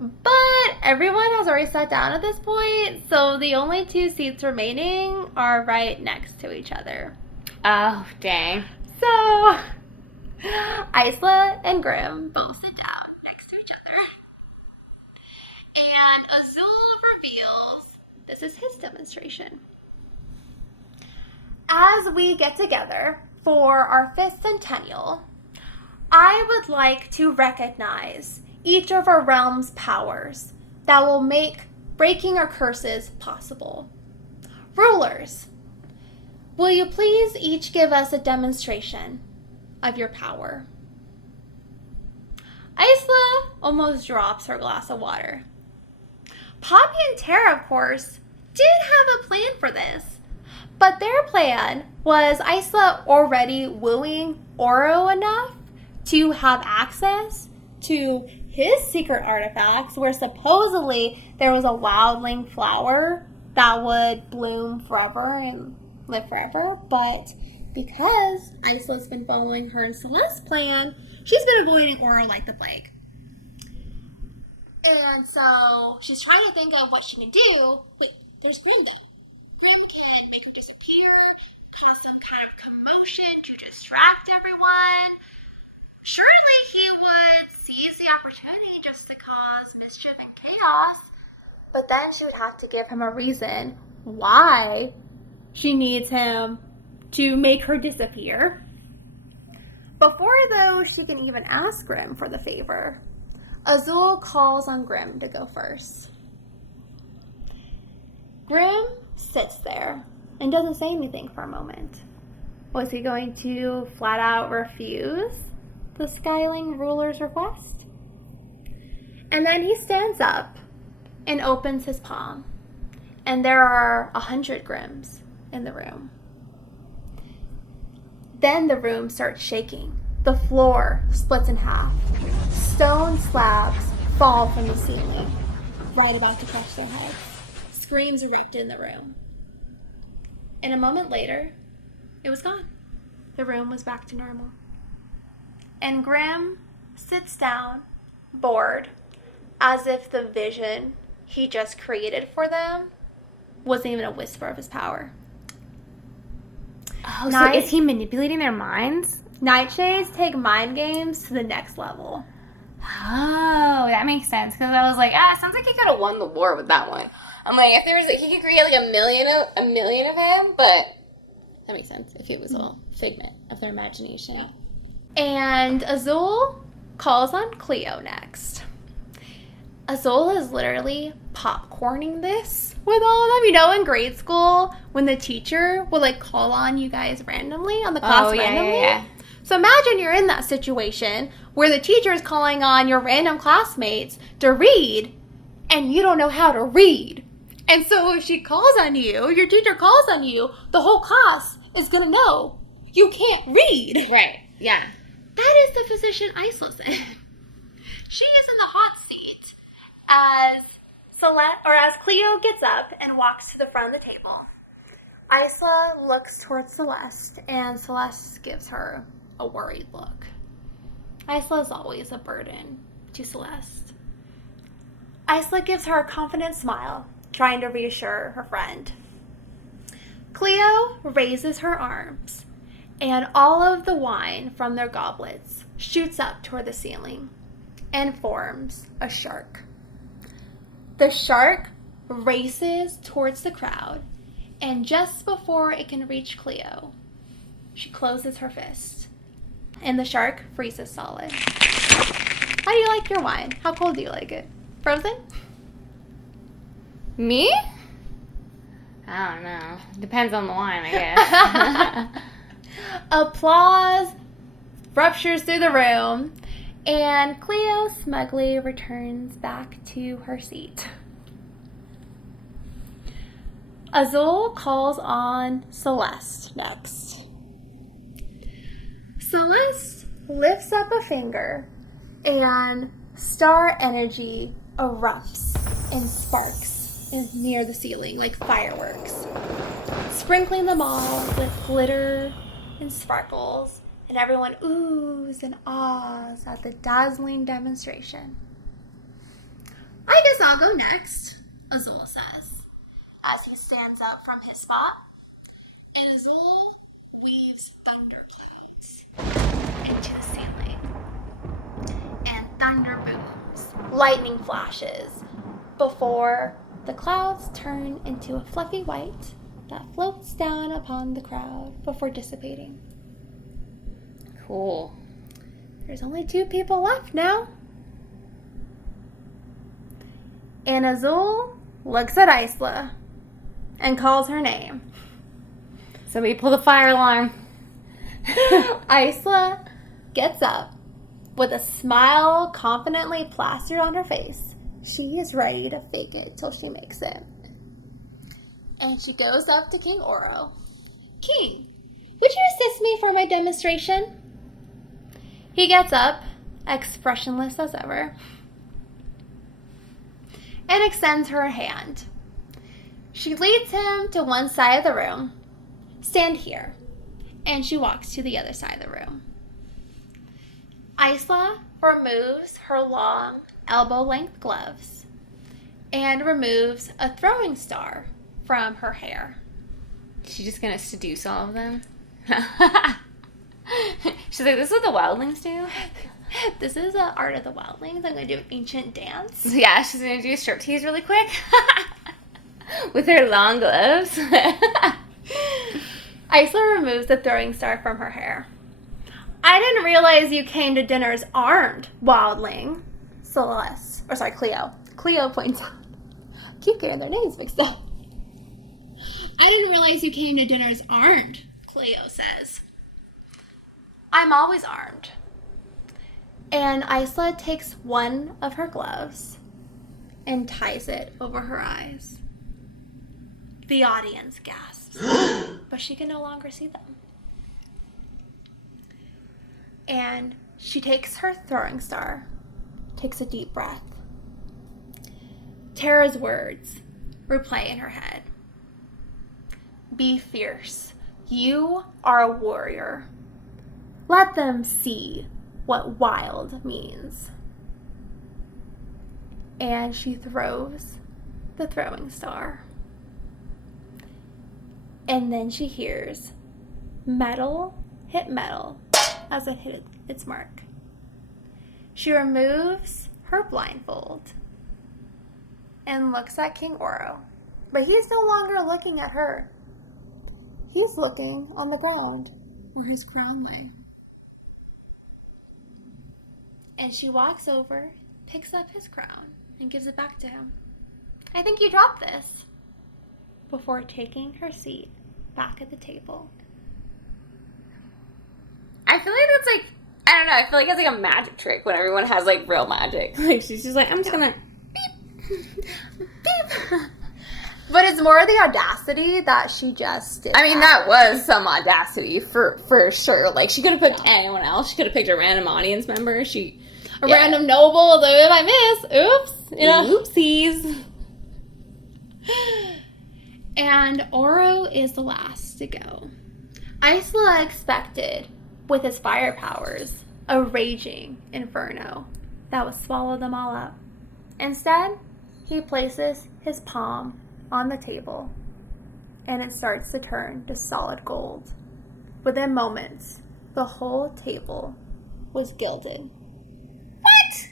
But everyone has already sat down at this point, so the only 2 seats remaining are right next to each other. Oh, dang. So Isla and Grim both sit down next to each other. And Azul reveals this is his demonstration. As we get together for our 5th Centennial, I would like to recognize each of our realm's powers that will make breaking our curses possible. Rulers, will you please each give us a demonstration of your power? Isla almost drops her glass of water. Poppy and Tara, of course, did have a plan for this, but their plan was Isla already wooing Oro enough to have access to his secret artifacts, where supposedly there was a wildling flower that would bloom forever and live forever, but because Isla's been following her and Celeste's plan, she's been avoiding Aura like the plague. And so she's trying to think of what she can do. Wait, there's Grim though. Grim can make her disappear, cause some kind of commotion to distract everyone. Surely he would seize the opportunity just to cause mischief and chaos. But then she would have to give him a reason why she needs him to make her disappear. Before, though, she can even ask Grim for the favor, Azul calls on Grim to go first. Grim sits there and doesn't say anything for a moment. Was he going to flat out refuse the Skyling ruler's request? And then he stands up and opens his palm, and there are 100 Grims in the room. Then the room starts shaking. The floor splits in half. Stone slabs fall from the ceiling, right about to crush their heads. Screams erupted in the room. And a moment later, it was gone. The room was back to normal. And Grim sits down, bored, as if the vision he just created for them wasn't even a whisper of his power. Oh, so is he manipulating their minds? Nightshades take mind games to the next level. Oh, that makes sense. Because I was like, sounds like he could have won the war with that one. I'm like, if there was, he could create like a million of him, but that makes sense if it was all figment of their imagination. And Azul calls on Cleo next. Azul is literally popcorning this with all of them. You know, in grade school, when the teacher would like call on you guys randomly on the class randomly. Yeah. So imagine you're in that situation where the teacher is calling on your random classmates to read, and you don't know how to read. And so if she calls on you, your teacher calls on you, the whole class is going to know you can't read. Right, yeah. That is the position Isla's in. She is in the hot seat as Cleo gets up and walks to the front of the table. Isla looks towards Celeste, and Celeste gives her a worried look. Isla is always a burden to Celeste. Isla gives her a confident smile, trying to reassure her friend. Cleo raises her arms, and all of the wine from their goblets shoots up toward the ceiling and forms a shark. The shark races towards the crowd, and just before it can reach Cleo, she closes her fist, and the shark freezes solid. How do you like your wine? How cold do you like it? Frozen? Me? I don't know. Depends on the wine, I guess. Applause ruptures through the room, and Cleo smugly returns back to her seat. Azul calls on Celeste next. Celeste lifts up a finger, and star energy erupts and sparks near the ceiling like fireworks, sprinkling them all with glitter and sparkles, and everyone oohs and ahs at the dazzling demonstration. I guess I'll go next, Azul says, as he stands up from his spot. And Azul weaves thunderclouds into the ceiling. And thunder booms, lightning flashes, before the clouds turn into a fluffy white that floats down upon the crowd before dissipating. Cool. There's only 2 people left now. And Azul looks at Isla and calls her name. Somebody pull the fire alarm. Isla gets up with a smile confidently plastered on her face. She is ready to fake it till she makes it. And she goes up to King Oro. King, would you assist me for my demonstration? He gets up, expressionless as ever, and extends her hand. She leads him to one side of the room. Stand here. and she walks to the other side of the room. Isla removes her long, elbow-length gloves and removes a throwing star from her hair. She's just gonna seduce all of them. She's like, this is what the Wildlings do? This is the art of the Wildlings. I'm going to do an ancient dance. Yeah, she's gonna do a striptease really quick. With her long gloves. Isla removes the throwing star from her hair. I didn't realize you came to dinners armed, Wildling. Cleo. Cleo points out. Keep getting their names mixed up. I didn't realize you came to dinners armed, Cleo says. I'm always armed. And Isla takes one of her gloves and ties it over her eyes. The audience gasps, but she can no longer see them. And she takes her throwing star, takes a deep breath. Tara's words replay in her head. Be fierce. You are a warrior. Let them see what wild means. And she throws the throwing star. And then she hears metal hit metal as it hit its mark. She removes her blindfold and looks at King Oro. But he's no longer looking at her. He's looking on the ground where his crown lay. And she walks over, picks up his crown, and gives it back to him. I think you dropped this. Before taking her seat back at the table. I feel like that's like, I don't know, I feel like it's like a magic trick when everyone has like real magic. Like she's just like, I'm just gonna beep, beep. But it's more the audacity that she just did. I mean, that was some audacity for sure. Like she could have picked anyone else. She could have picked a random audience member. A random noble, though if I miss, oops, oopsies. And Oro is the last to go. Isla expected, with his fire powers, a raging inferno that would swallow them all up. Instead, he places his palm on the table, and it starts to turn to solid gold. Within moments, the whole table was gilded. What?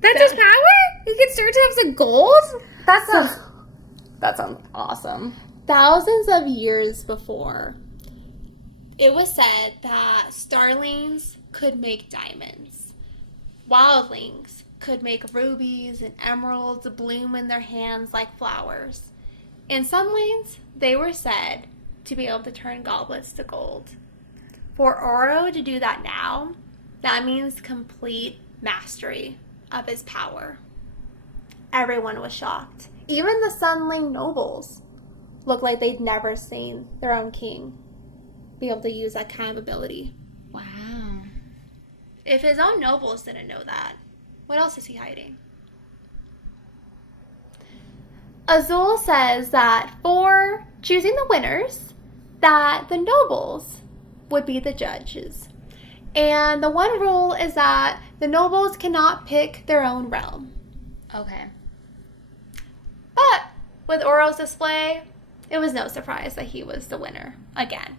That's his power? He could start to have some gold? That sounds awesome. Thousands of years before, it was said that starlings could make diamonds. Wildlings could make rubies and emeralds bloom in their hands like flowers. In some lanes, they were said to be able to turn goblets to gold. For Oro to do that now, that means complete mastery of his power. Everyone was shocked. Even the Sunling nobles looked like they'd never seen their own king be able to use that kind of ability. Wow. If his own nobles didn't know that, what else is he hiding? Azul says that for choosing the winners, that the nobles would be the judges. And the one rule is that the nobles cannot pick their own realm. Okay. But with Oro's display, it was no surprise that he was the winner again.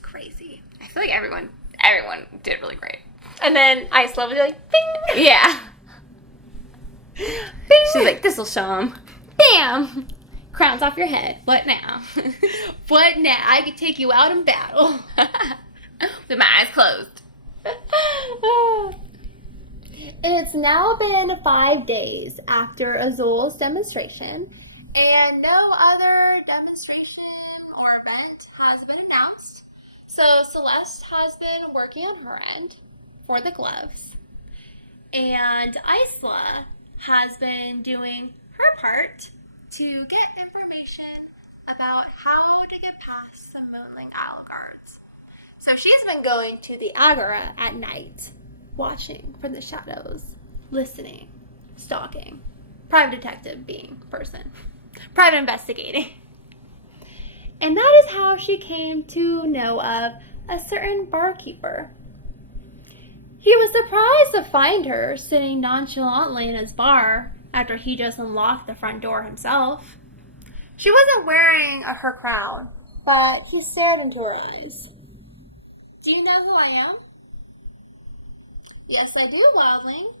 Crazy. I feel like everyone did really great. And then Isla was like, bing! Yeah. Bing! She's like, this'll show him. Bam! Crown's off your head. What now? What now? I could take you out in battle. With my eyes closed. It's now been 5 days after Azul's demonstration, and no other demonstration or event has been announced. So Celeste has been working on her end for the gloves, and Isla has been doing her part to get information about how to get past the Moonling Isle guards. So she's been going to the Agora at night, watching from the shadows, listening, stalking, private detective being person, private investigating. And that is how she came to know of a certain barkeeper. He was surprised to find her sitting nonchalantly in his bar after he just unlocked the front door himself. She wasn't wearing her crown, but he stared into her eyes. Do you know who I am? Yes, I do, Wildling.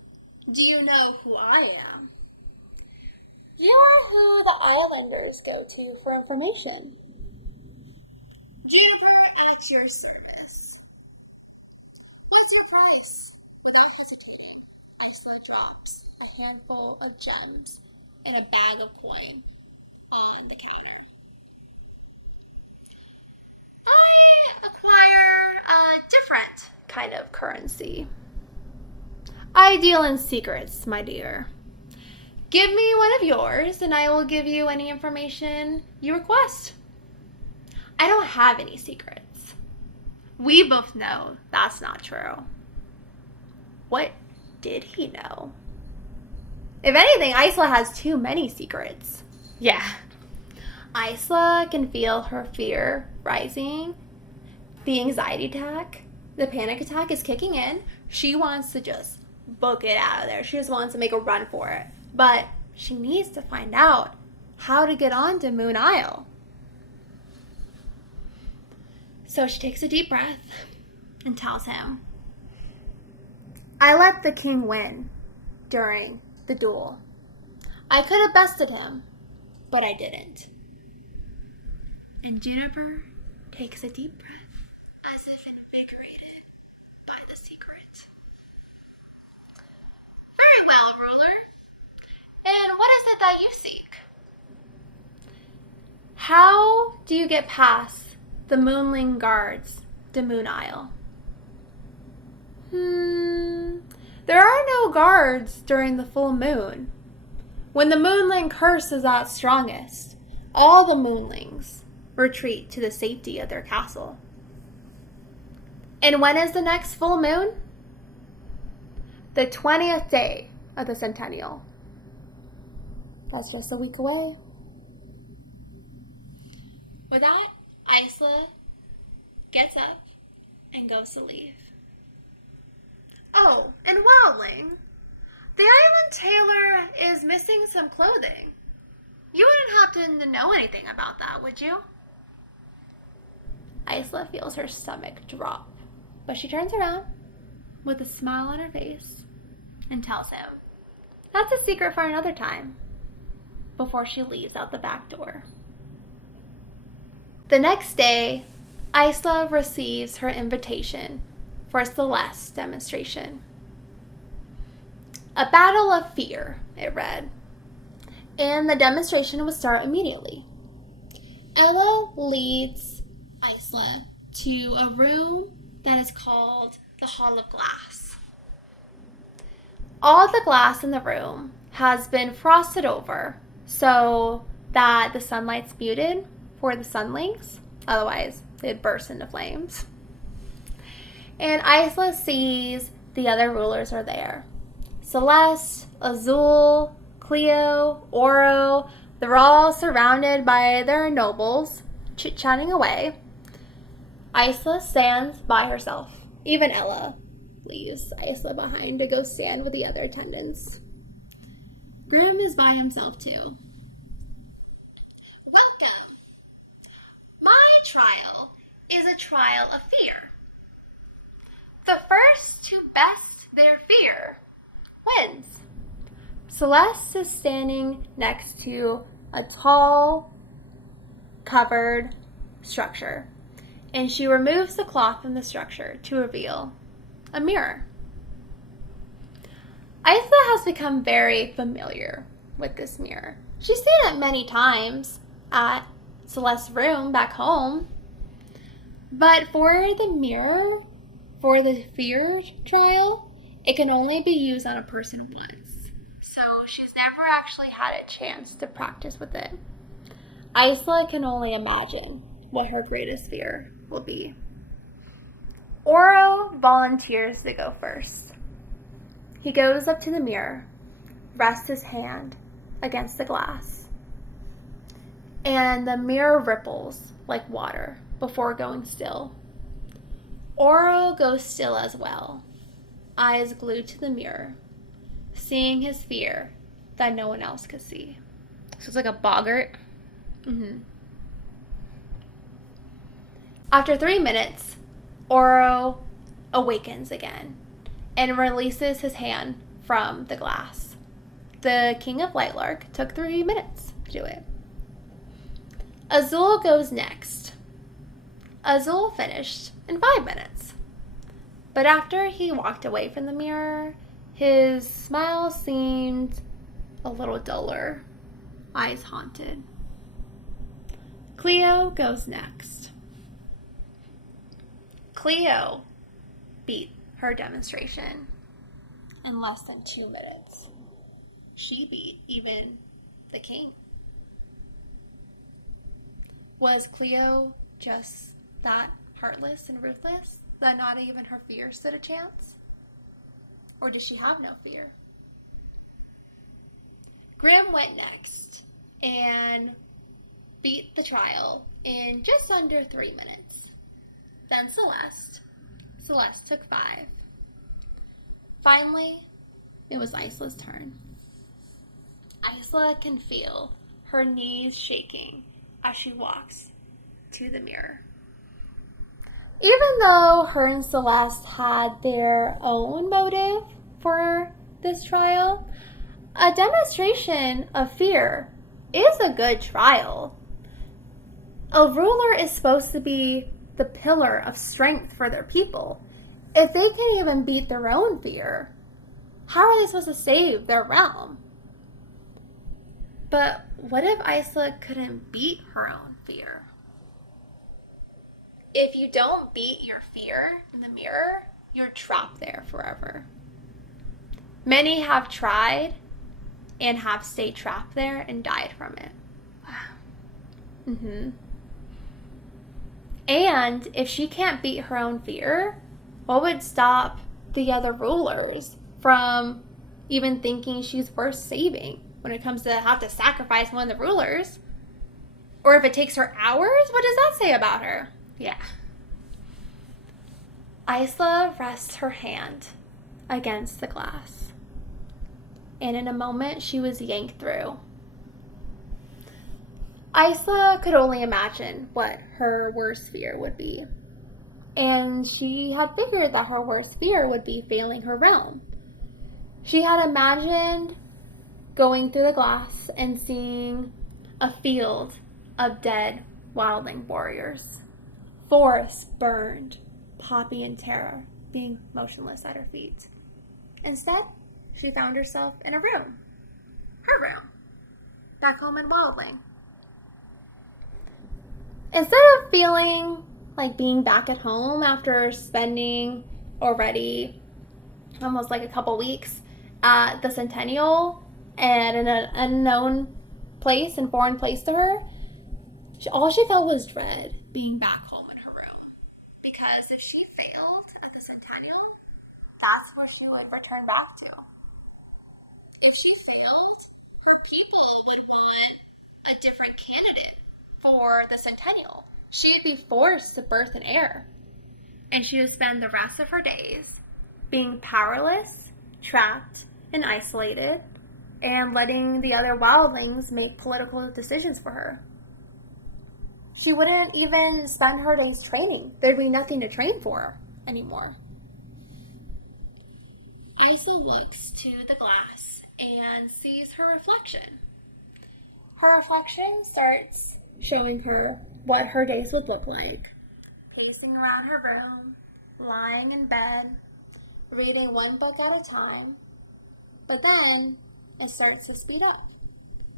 Do you know who I am? You are who the islanders go to for information. Juniper at your service. What's your price? Without hesitating, Isla drops a handful of gems and a bag of coin on the counter. I acquire a different kind of currency. I deal in secrets, my dear. Give me one of yours, and I will give you any information you request. I don't have any secrets. We both know that's not true. What did he know? If anything, Isla has too many secrets. Yeah. Isla can feel her fear rising. The anxiety attack, the panic attack is kicking in. She wants to just book it out of there. She just wants to make a run for it. But she needs to find out how to get onto Moon Isle. So she takes a deep breath and tells him, I let the king win during the duel. I could have bested him, but I didn't. And Juniper takes a deep breath as if invigorated by the secret. Very well, ruler. And what is it that you seek? How do you get past the Moonling guards to Moon Isle? There are no guards during the full moon. When the Moonling curse is at strongest, all the Moonlings retreat to the safety of their castle. And when is the next full moon? The 20th day of the Centennial. That's just a week away. With that, Isla gets up and goes to leave. Oh, and Wildling, the island tailor is missing some clothing. You wouldn't happen to know anything about that, would you? Isla feels her stomach drop, but she turns around with a smile on her face and tells him that's a secret for another time before she leaves out the back door. The next day, Isla receives her invitation for a Celeste demonstration. A battle of fear, it read, and the demonstration would start immediately. Ella leads Isla to a room that is called the Hall of Glass. All the glass in the room has been frosted over so that the sunlight's muted for the sunlings, otherwise it bursts into flames. And Isla sees the other rulers are there. Celeste, Azul, Cleo, Oro, they're all surrounded by their nobles, chit-chatting away. Isla stands by herself. Even Ella leaves Isla behind to go stand with the other attendants. Grim is by himself too. Welcome. My trial is a trial of fear. The first to best their fear wins. Celeste is standing next to a tall, covered structure, and she removes the cloth from the structure to reveal a mirror. Isla has become very familiar with this mirror. She's seen it many times at Celeste's room back home, but for the mirror, for the fear trial, it can only be used on a person once. So she's never actually had a chance to practice with it. Isla can only imagine what her greatest fear will be. Oro volunteers to go first. He goes up to the mirror, rests his hand against the glass, and the mirror ripples like water before going still. Oro goes still as well, eyes glued to the mirror, seeing his fear that no one else could see. So it's like a boggart. Mm-hmm. After 3 minutes, Oro awakens again and releases his hand from the glass. The King of Lightlark took 3 minutes to do it. Azul goes next. Azul finished in 5 minutes. But after he walked away from the mirror, his smile seemed a little duller, eyes haunted. Cleo goes next. Cleo beat her demonstration in less than 2 minutes. She beat even the king. Was Cleo just that heartless and ruthless that not even her fear stood a chance? Or did she have no fear? Grim went next and beat the trial in just under 3 minutes. Then Celeste. Celeste took 5. Finally, it was Isla's turn. Isla can feel her knees shaking as she walks to the mirror. Even though her and Celeste had their own motive for this trial, a demonstration of fear is a good trial. A ruler is supposed to be the pillar of strength for their people. If they can't even beat their own fear, how are they supposed to save their realm? But what if Isla couldn't beat her own fear? If you don't beat your fear in the mirror, you're trapped there forever. Many have tried and have stayed trapped there and died from it. Wow. And if she can't beat her own fear, what would stop the other rulers from even thinking she's worth saving when it comes to have to sacrifice one of the rulers? Or if it takes her hours, what does that say about her? Yeah. Isla rests her hand against the glass. And in a moment, she was yanked through. Isla could only imagine what her worst fear would be. And she had figured that her worst fear would be failing her realm. She had imagined going through the glass and seeing a field of dead wildling warriors. Forests burned, Poppy in terror, being motionless at her feet. Instead, she found herself in a room. Her room. Back home in Wildling. Instead of feeling like being back at home after spending already almost like a couple weeks at the Centennial and in an unknown place and foreign place to her, all she felt was dread being back home in her room. Because if she failed at the Centennial, that's where she would return back to. If she failed, her people would want a different candidate for the Centennial. She'd be forced to birth an heir. And she would spend the rest of her days being powerless, trapped, and isolated, and letting the other wildlings make political decisions for her. She wouldn't even spend her days training. There'd be nothing to train for her anymore. Isla looks to the glass and sees her reflection. Her reflection starts showing her what her days would look like. Pacing around her room, lying in bed, reading one book at a time. But then it starts to speed up.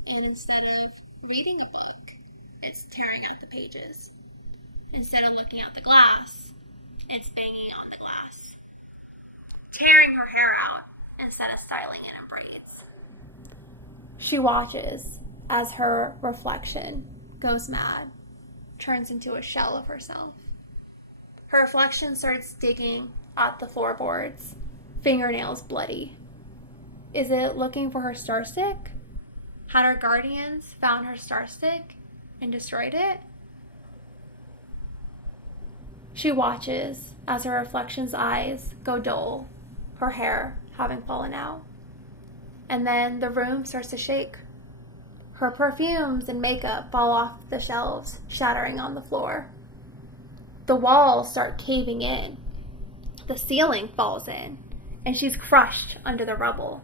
And instead of reading a book, it's tearing out the pages. Instead of looking at the glass, it's banging on the glass. Tearing her hair out instead of styling it in braids. She watches as her reflection goes mad, turns into a shell of herself. Her reflection starts digging at the floorboards, fingernails bloody. Is it looking for her star stick? Had her guardians found her star stick and destroyed it? She watches as her reflection's eyes go dull, her hair having fallen out. And then the room starts to shake. Her perfumes and makeup fall off the shelves, shattering on the floor. The walls start caving in. The ceiling falls in, and she's crushed under the rubble.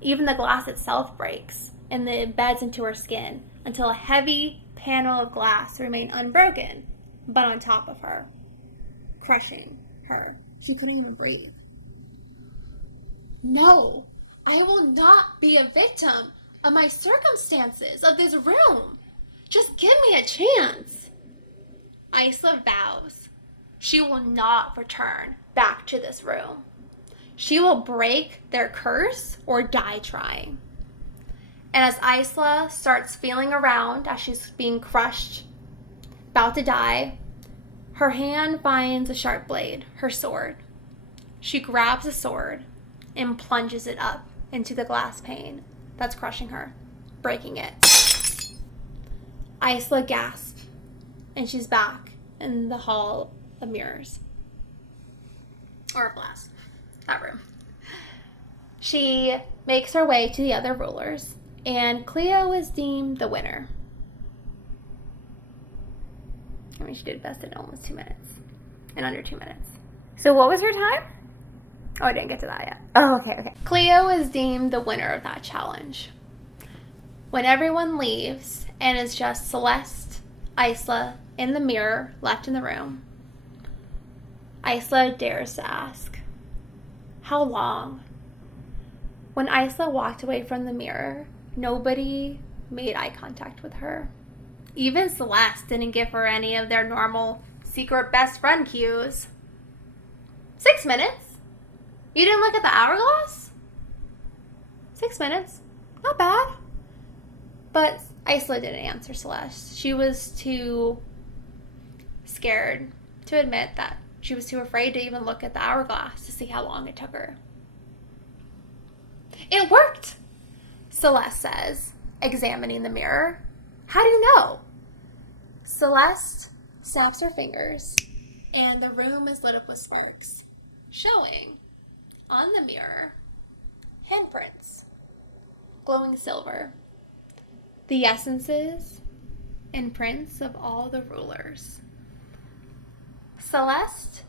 Even the glass itself breaks and it embeds into her skin until a heavy panel of glass remained unbroken, but on top of her, crushing her. She couldn't even breathe. No, I will not be a victim of my circumstances, of this room. Just give me a chance. Isla vows she will not return back to this room. She will break their curse or die trying. And as Isla starts feeling around as she's being crushed, about to die, her hand finds a sharp blade, her sword. She grabs the sword and plunges it up into the glass pane that's crushing her, breaking it. Isla gasps, and she's back in the hall of mirrors. Or of glass. That room. She makes her way to the other rulers, and Cleo is deemed the winner. I mean, she did best in almost 2 minutes. In under 2 minutes. So what was her time? Oh, I didn't get to that yet. Oh, okay. Cleo is deemed the winner of that challenge. When everyone leaves, and it's just Celeste, Isla, and the mirror left in the room, Isla dares to ask, how long? When Isla walked away from the mirror, nobody made eye contact with her. Even Celeste didn't give her any of their normal secret best friend cues. 6 minutes? You didn't look at the hourglass? 6 minutes. Not bad. But Isla didn't answer Celeste. She was too scared to admit that she was too afraid to even look at the hourglass to see how long it took her. It worked, Celeste says, examining the mirror. How do you know? Celeste snaps her fingers, and the room is lit up with sparks, showing on the mirror handprints, glowing silver, the essences and prints of all the rulers. Celeste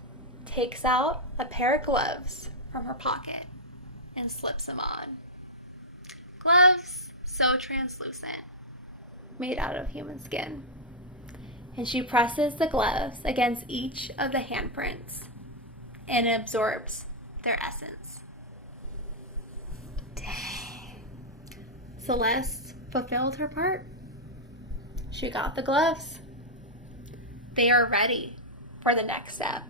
takes out a pair of gloves from her pocket and slips them on. Gloves so translucent, made out of human skin. And she presses the gloves against each of the handprints and it absorbs their essence. Dang. Celeste fulfilled her part. She got the gloves. They are ready for the next step.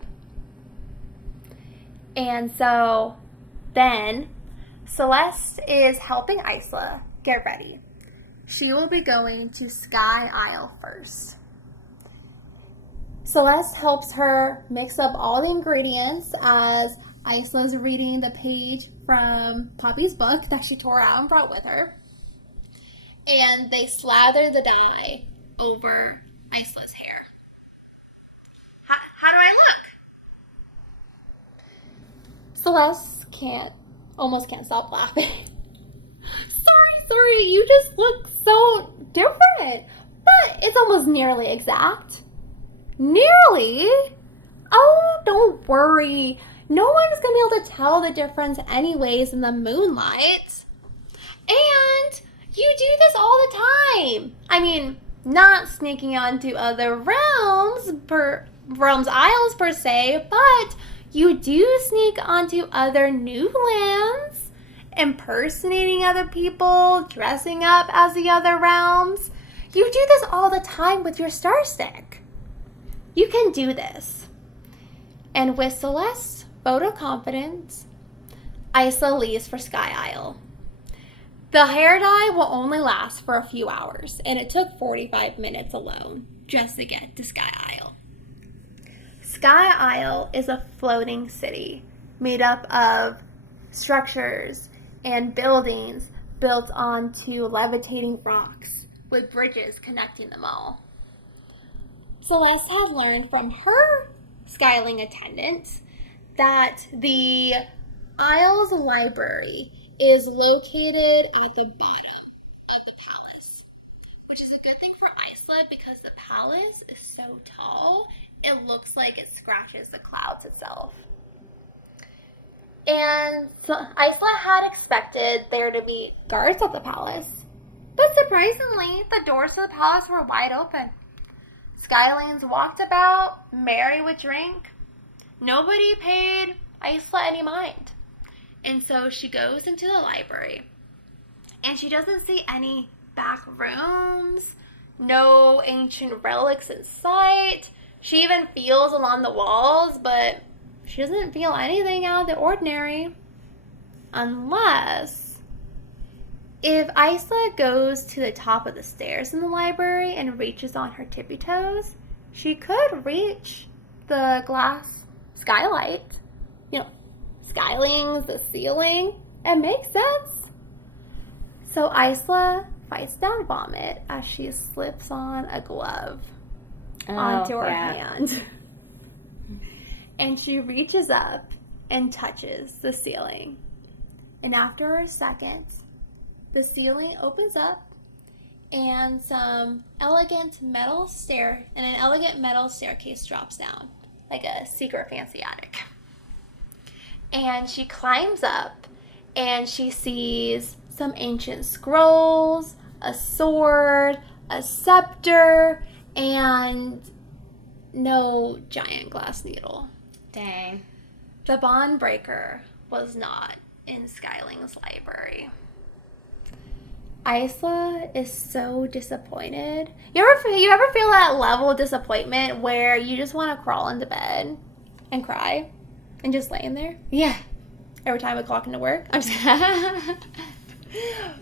And so then Celeste is helping Isla get ready. She will be going to Sky Isle first. Celeste helps her mix up all the ingredients as Isla's reading the page from Poppy's book that she tore out and brought with her. And they slather the dye over Isla's hair. How do I look? Celeste almost can't stop laughing. Sorry, you just look so different. But it's almost nearly exact. Nearly? Oh, don't worry. No one's going to be able to tell the difference anyways in the moonlight. And you do this all the time. I mean, not sneaking onto other realms isles per se, but you do sneak onto other new lands, impersonating other people, dressing up as the other realms. You do this all the time with your star stick. You can do this. And with Celeste's vote of confidence, Isla leaves for Sky Isle. The hair dye will only last for a few hours, and it took 45 minutes alone just to get to Sky Isle. Sky Isle is a floating city made up of structures and buildings built onto levitating rocks with bridges connecting them all. Celeste had learned from her Skyling attendant that the Isles Library is located at the bottom of the palace, which is a good thing for Isla because the palace is so tall, it looks like it scratches the clouds itself. And so Isla had expected there to be guards at the palace, but surprisingly, the doors to the palace were wide open. Skylings walked about, merry with drink. Nobody paid Isla any mind. And so she goes into the library, and she doesn't see any back rooms, no ancient relics in sight. She even feels along the walls, but she doesn't feel anything out of the ordinary. Unless if Isla goes to the top of the stairs in the library and reaches on her tippy toes, she could reach the glass skylight. Skylings, the ceiling. It makes sense. So Isla fights down vomit as she slips on a glove onto her hand. And she reaches up and touches the ceiling. And after a second, the ceiling opens up and an elegant metal staircase drops down, like a secret fancy attic. And she climbs up and she sees some ancient scrolls, a sword, a scepter, and no giant glass needle. Dang. The bond breaker was not in Skyling's library. Isla is so disappointed. You ever feel that level of disappointment where you just want to crawl into bed and cry and just lay in there? Yeah. Every time I clock into work? I'm just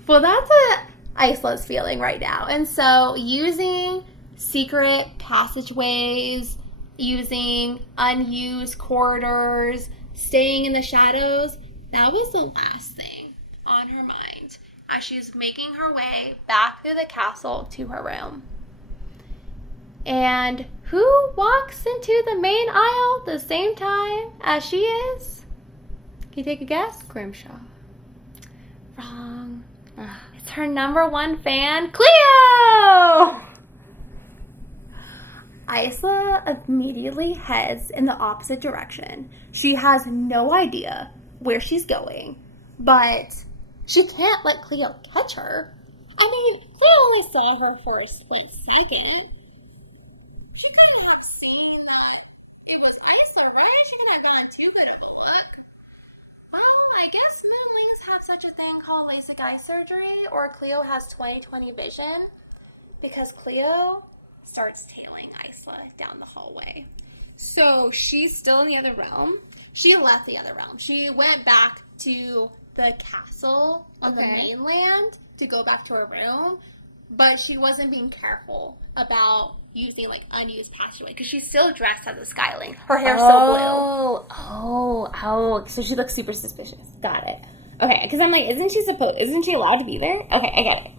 Well, that's what Isla's feeling right now. And so using secret passageways, using unused corridors, staying in the shadows, that was the last thing on her mind as she's making her way back through the castle to her room. And who walks into the main aisle the same time as she is? Can you take a guess? Grimshaw. Wrong. It's her number one fan, Cleo! Isla immediately heads in the opposite direction. She has no idea where she's going, but she can't let Cleo catch her. I mean, Cleo only saw her for a split second. She couldn't have seen that it was Isla, right? She couldn't have gotten too good of a look. Well, I guess moonlings have such a thing called LASIK eye surgery, or Cleo has 20/20 vision, because Cleo starts tailing Isla down the hallway. So she's still in the other realm. She left the other realm. She went back to the castle on the mainland to go back to her room, but she wasn't being careful about using unused passageway because she's still dressed as a Skyling. Her hair's so blue. So she looks super suspicious. Got it. Okay, because I'm like, isn't she allowed to be there? Okay, I got it.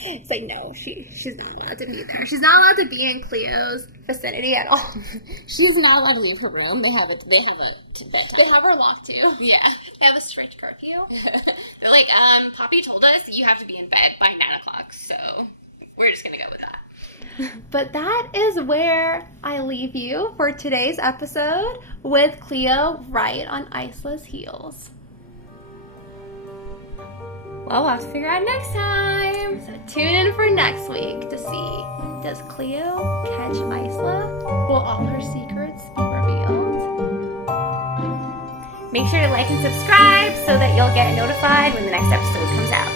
It's like, no, she's not allowed to be there. She's not allowed to be in Cleo's vicinity at all. She's not allowed to leave her room. They have a bedtime. They have her locked too. Yeah. They have a strict curfew. They're like, Poppy told us that you have to be in bed by 9 o'clock, so we're just gonna go with that. But that is where I leave you for today's episode with Cleo right on Isla's heels. Well, we'll have to figure out next time. So tune in for next week to see, does Cleo catch Isla? Will all her secrets be revealed? Make sure to like and subscribe so that you'll get notified when the next episode comes out.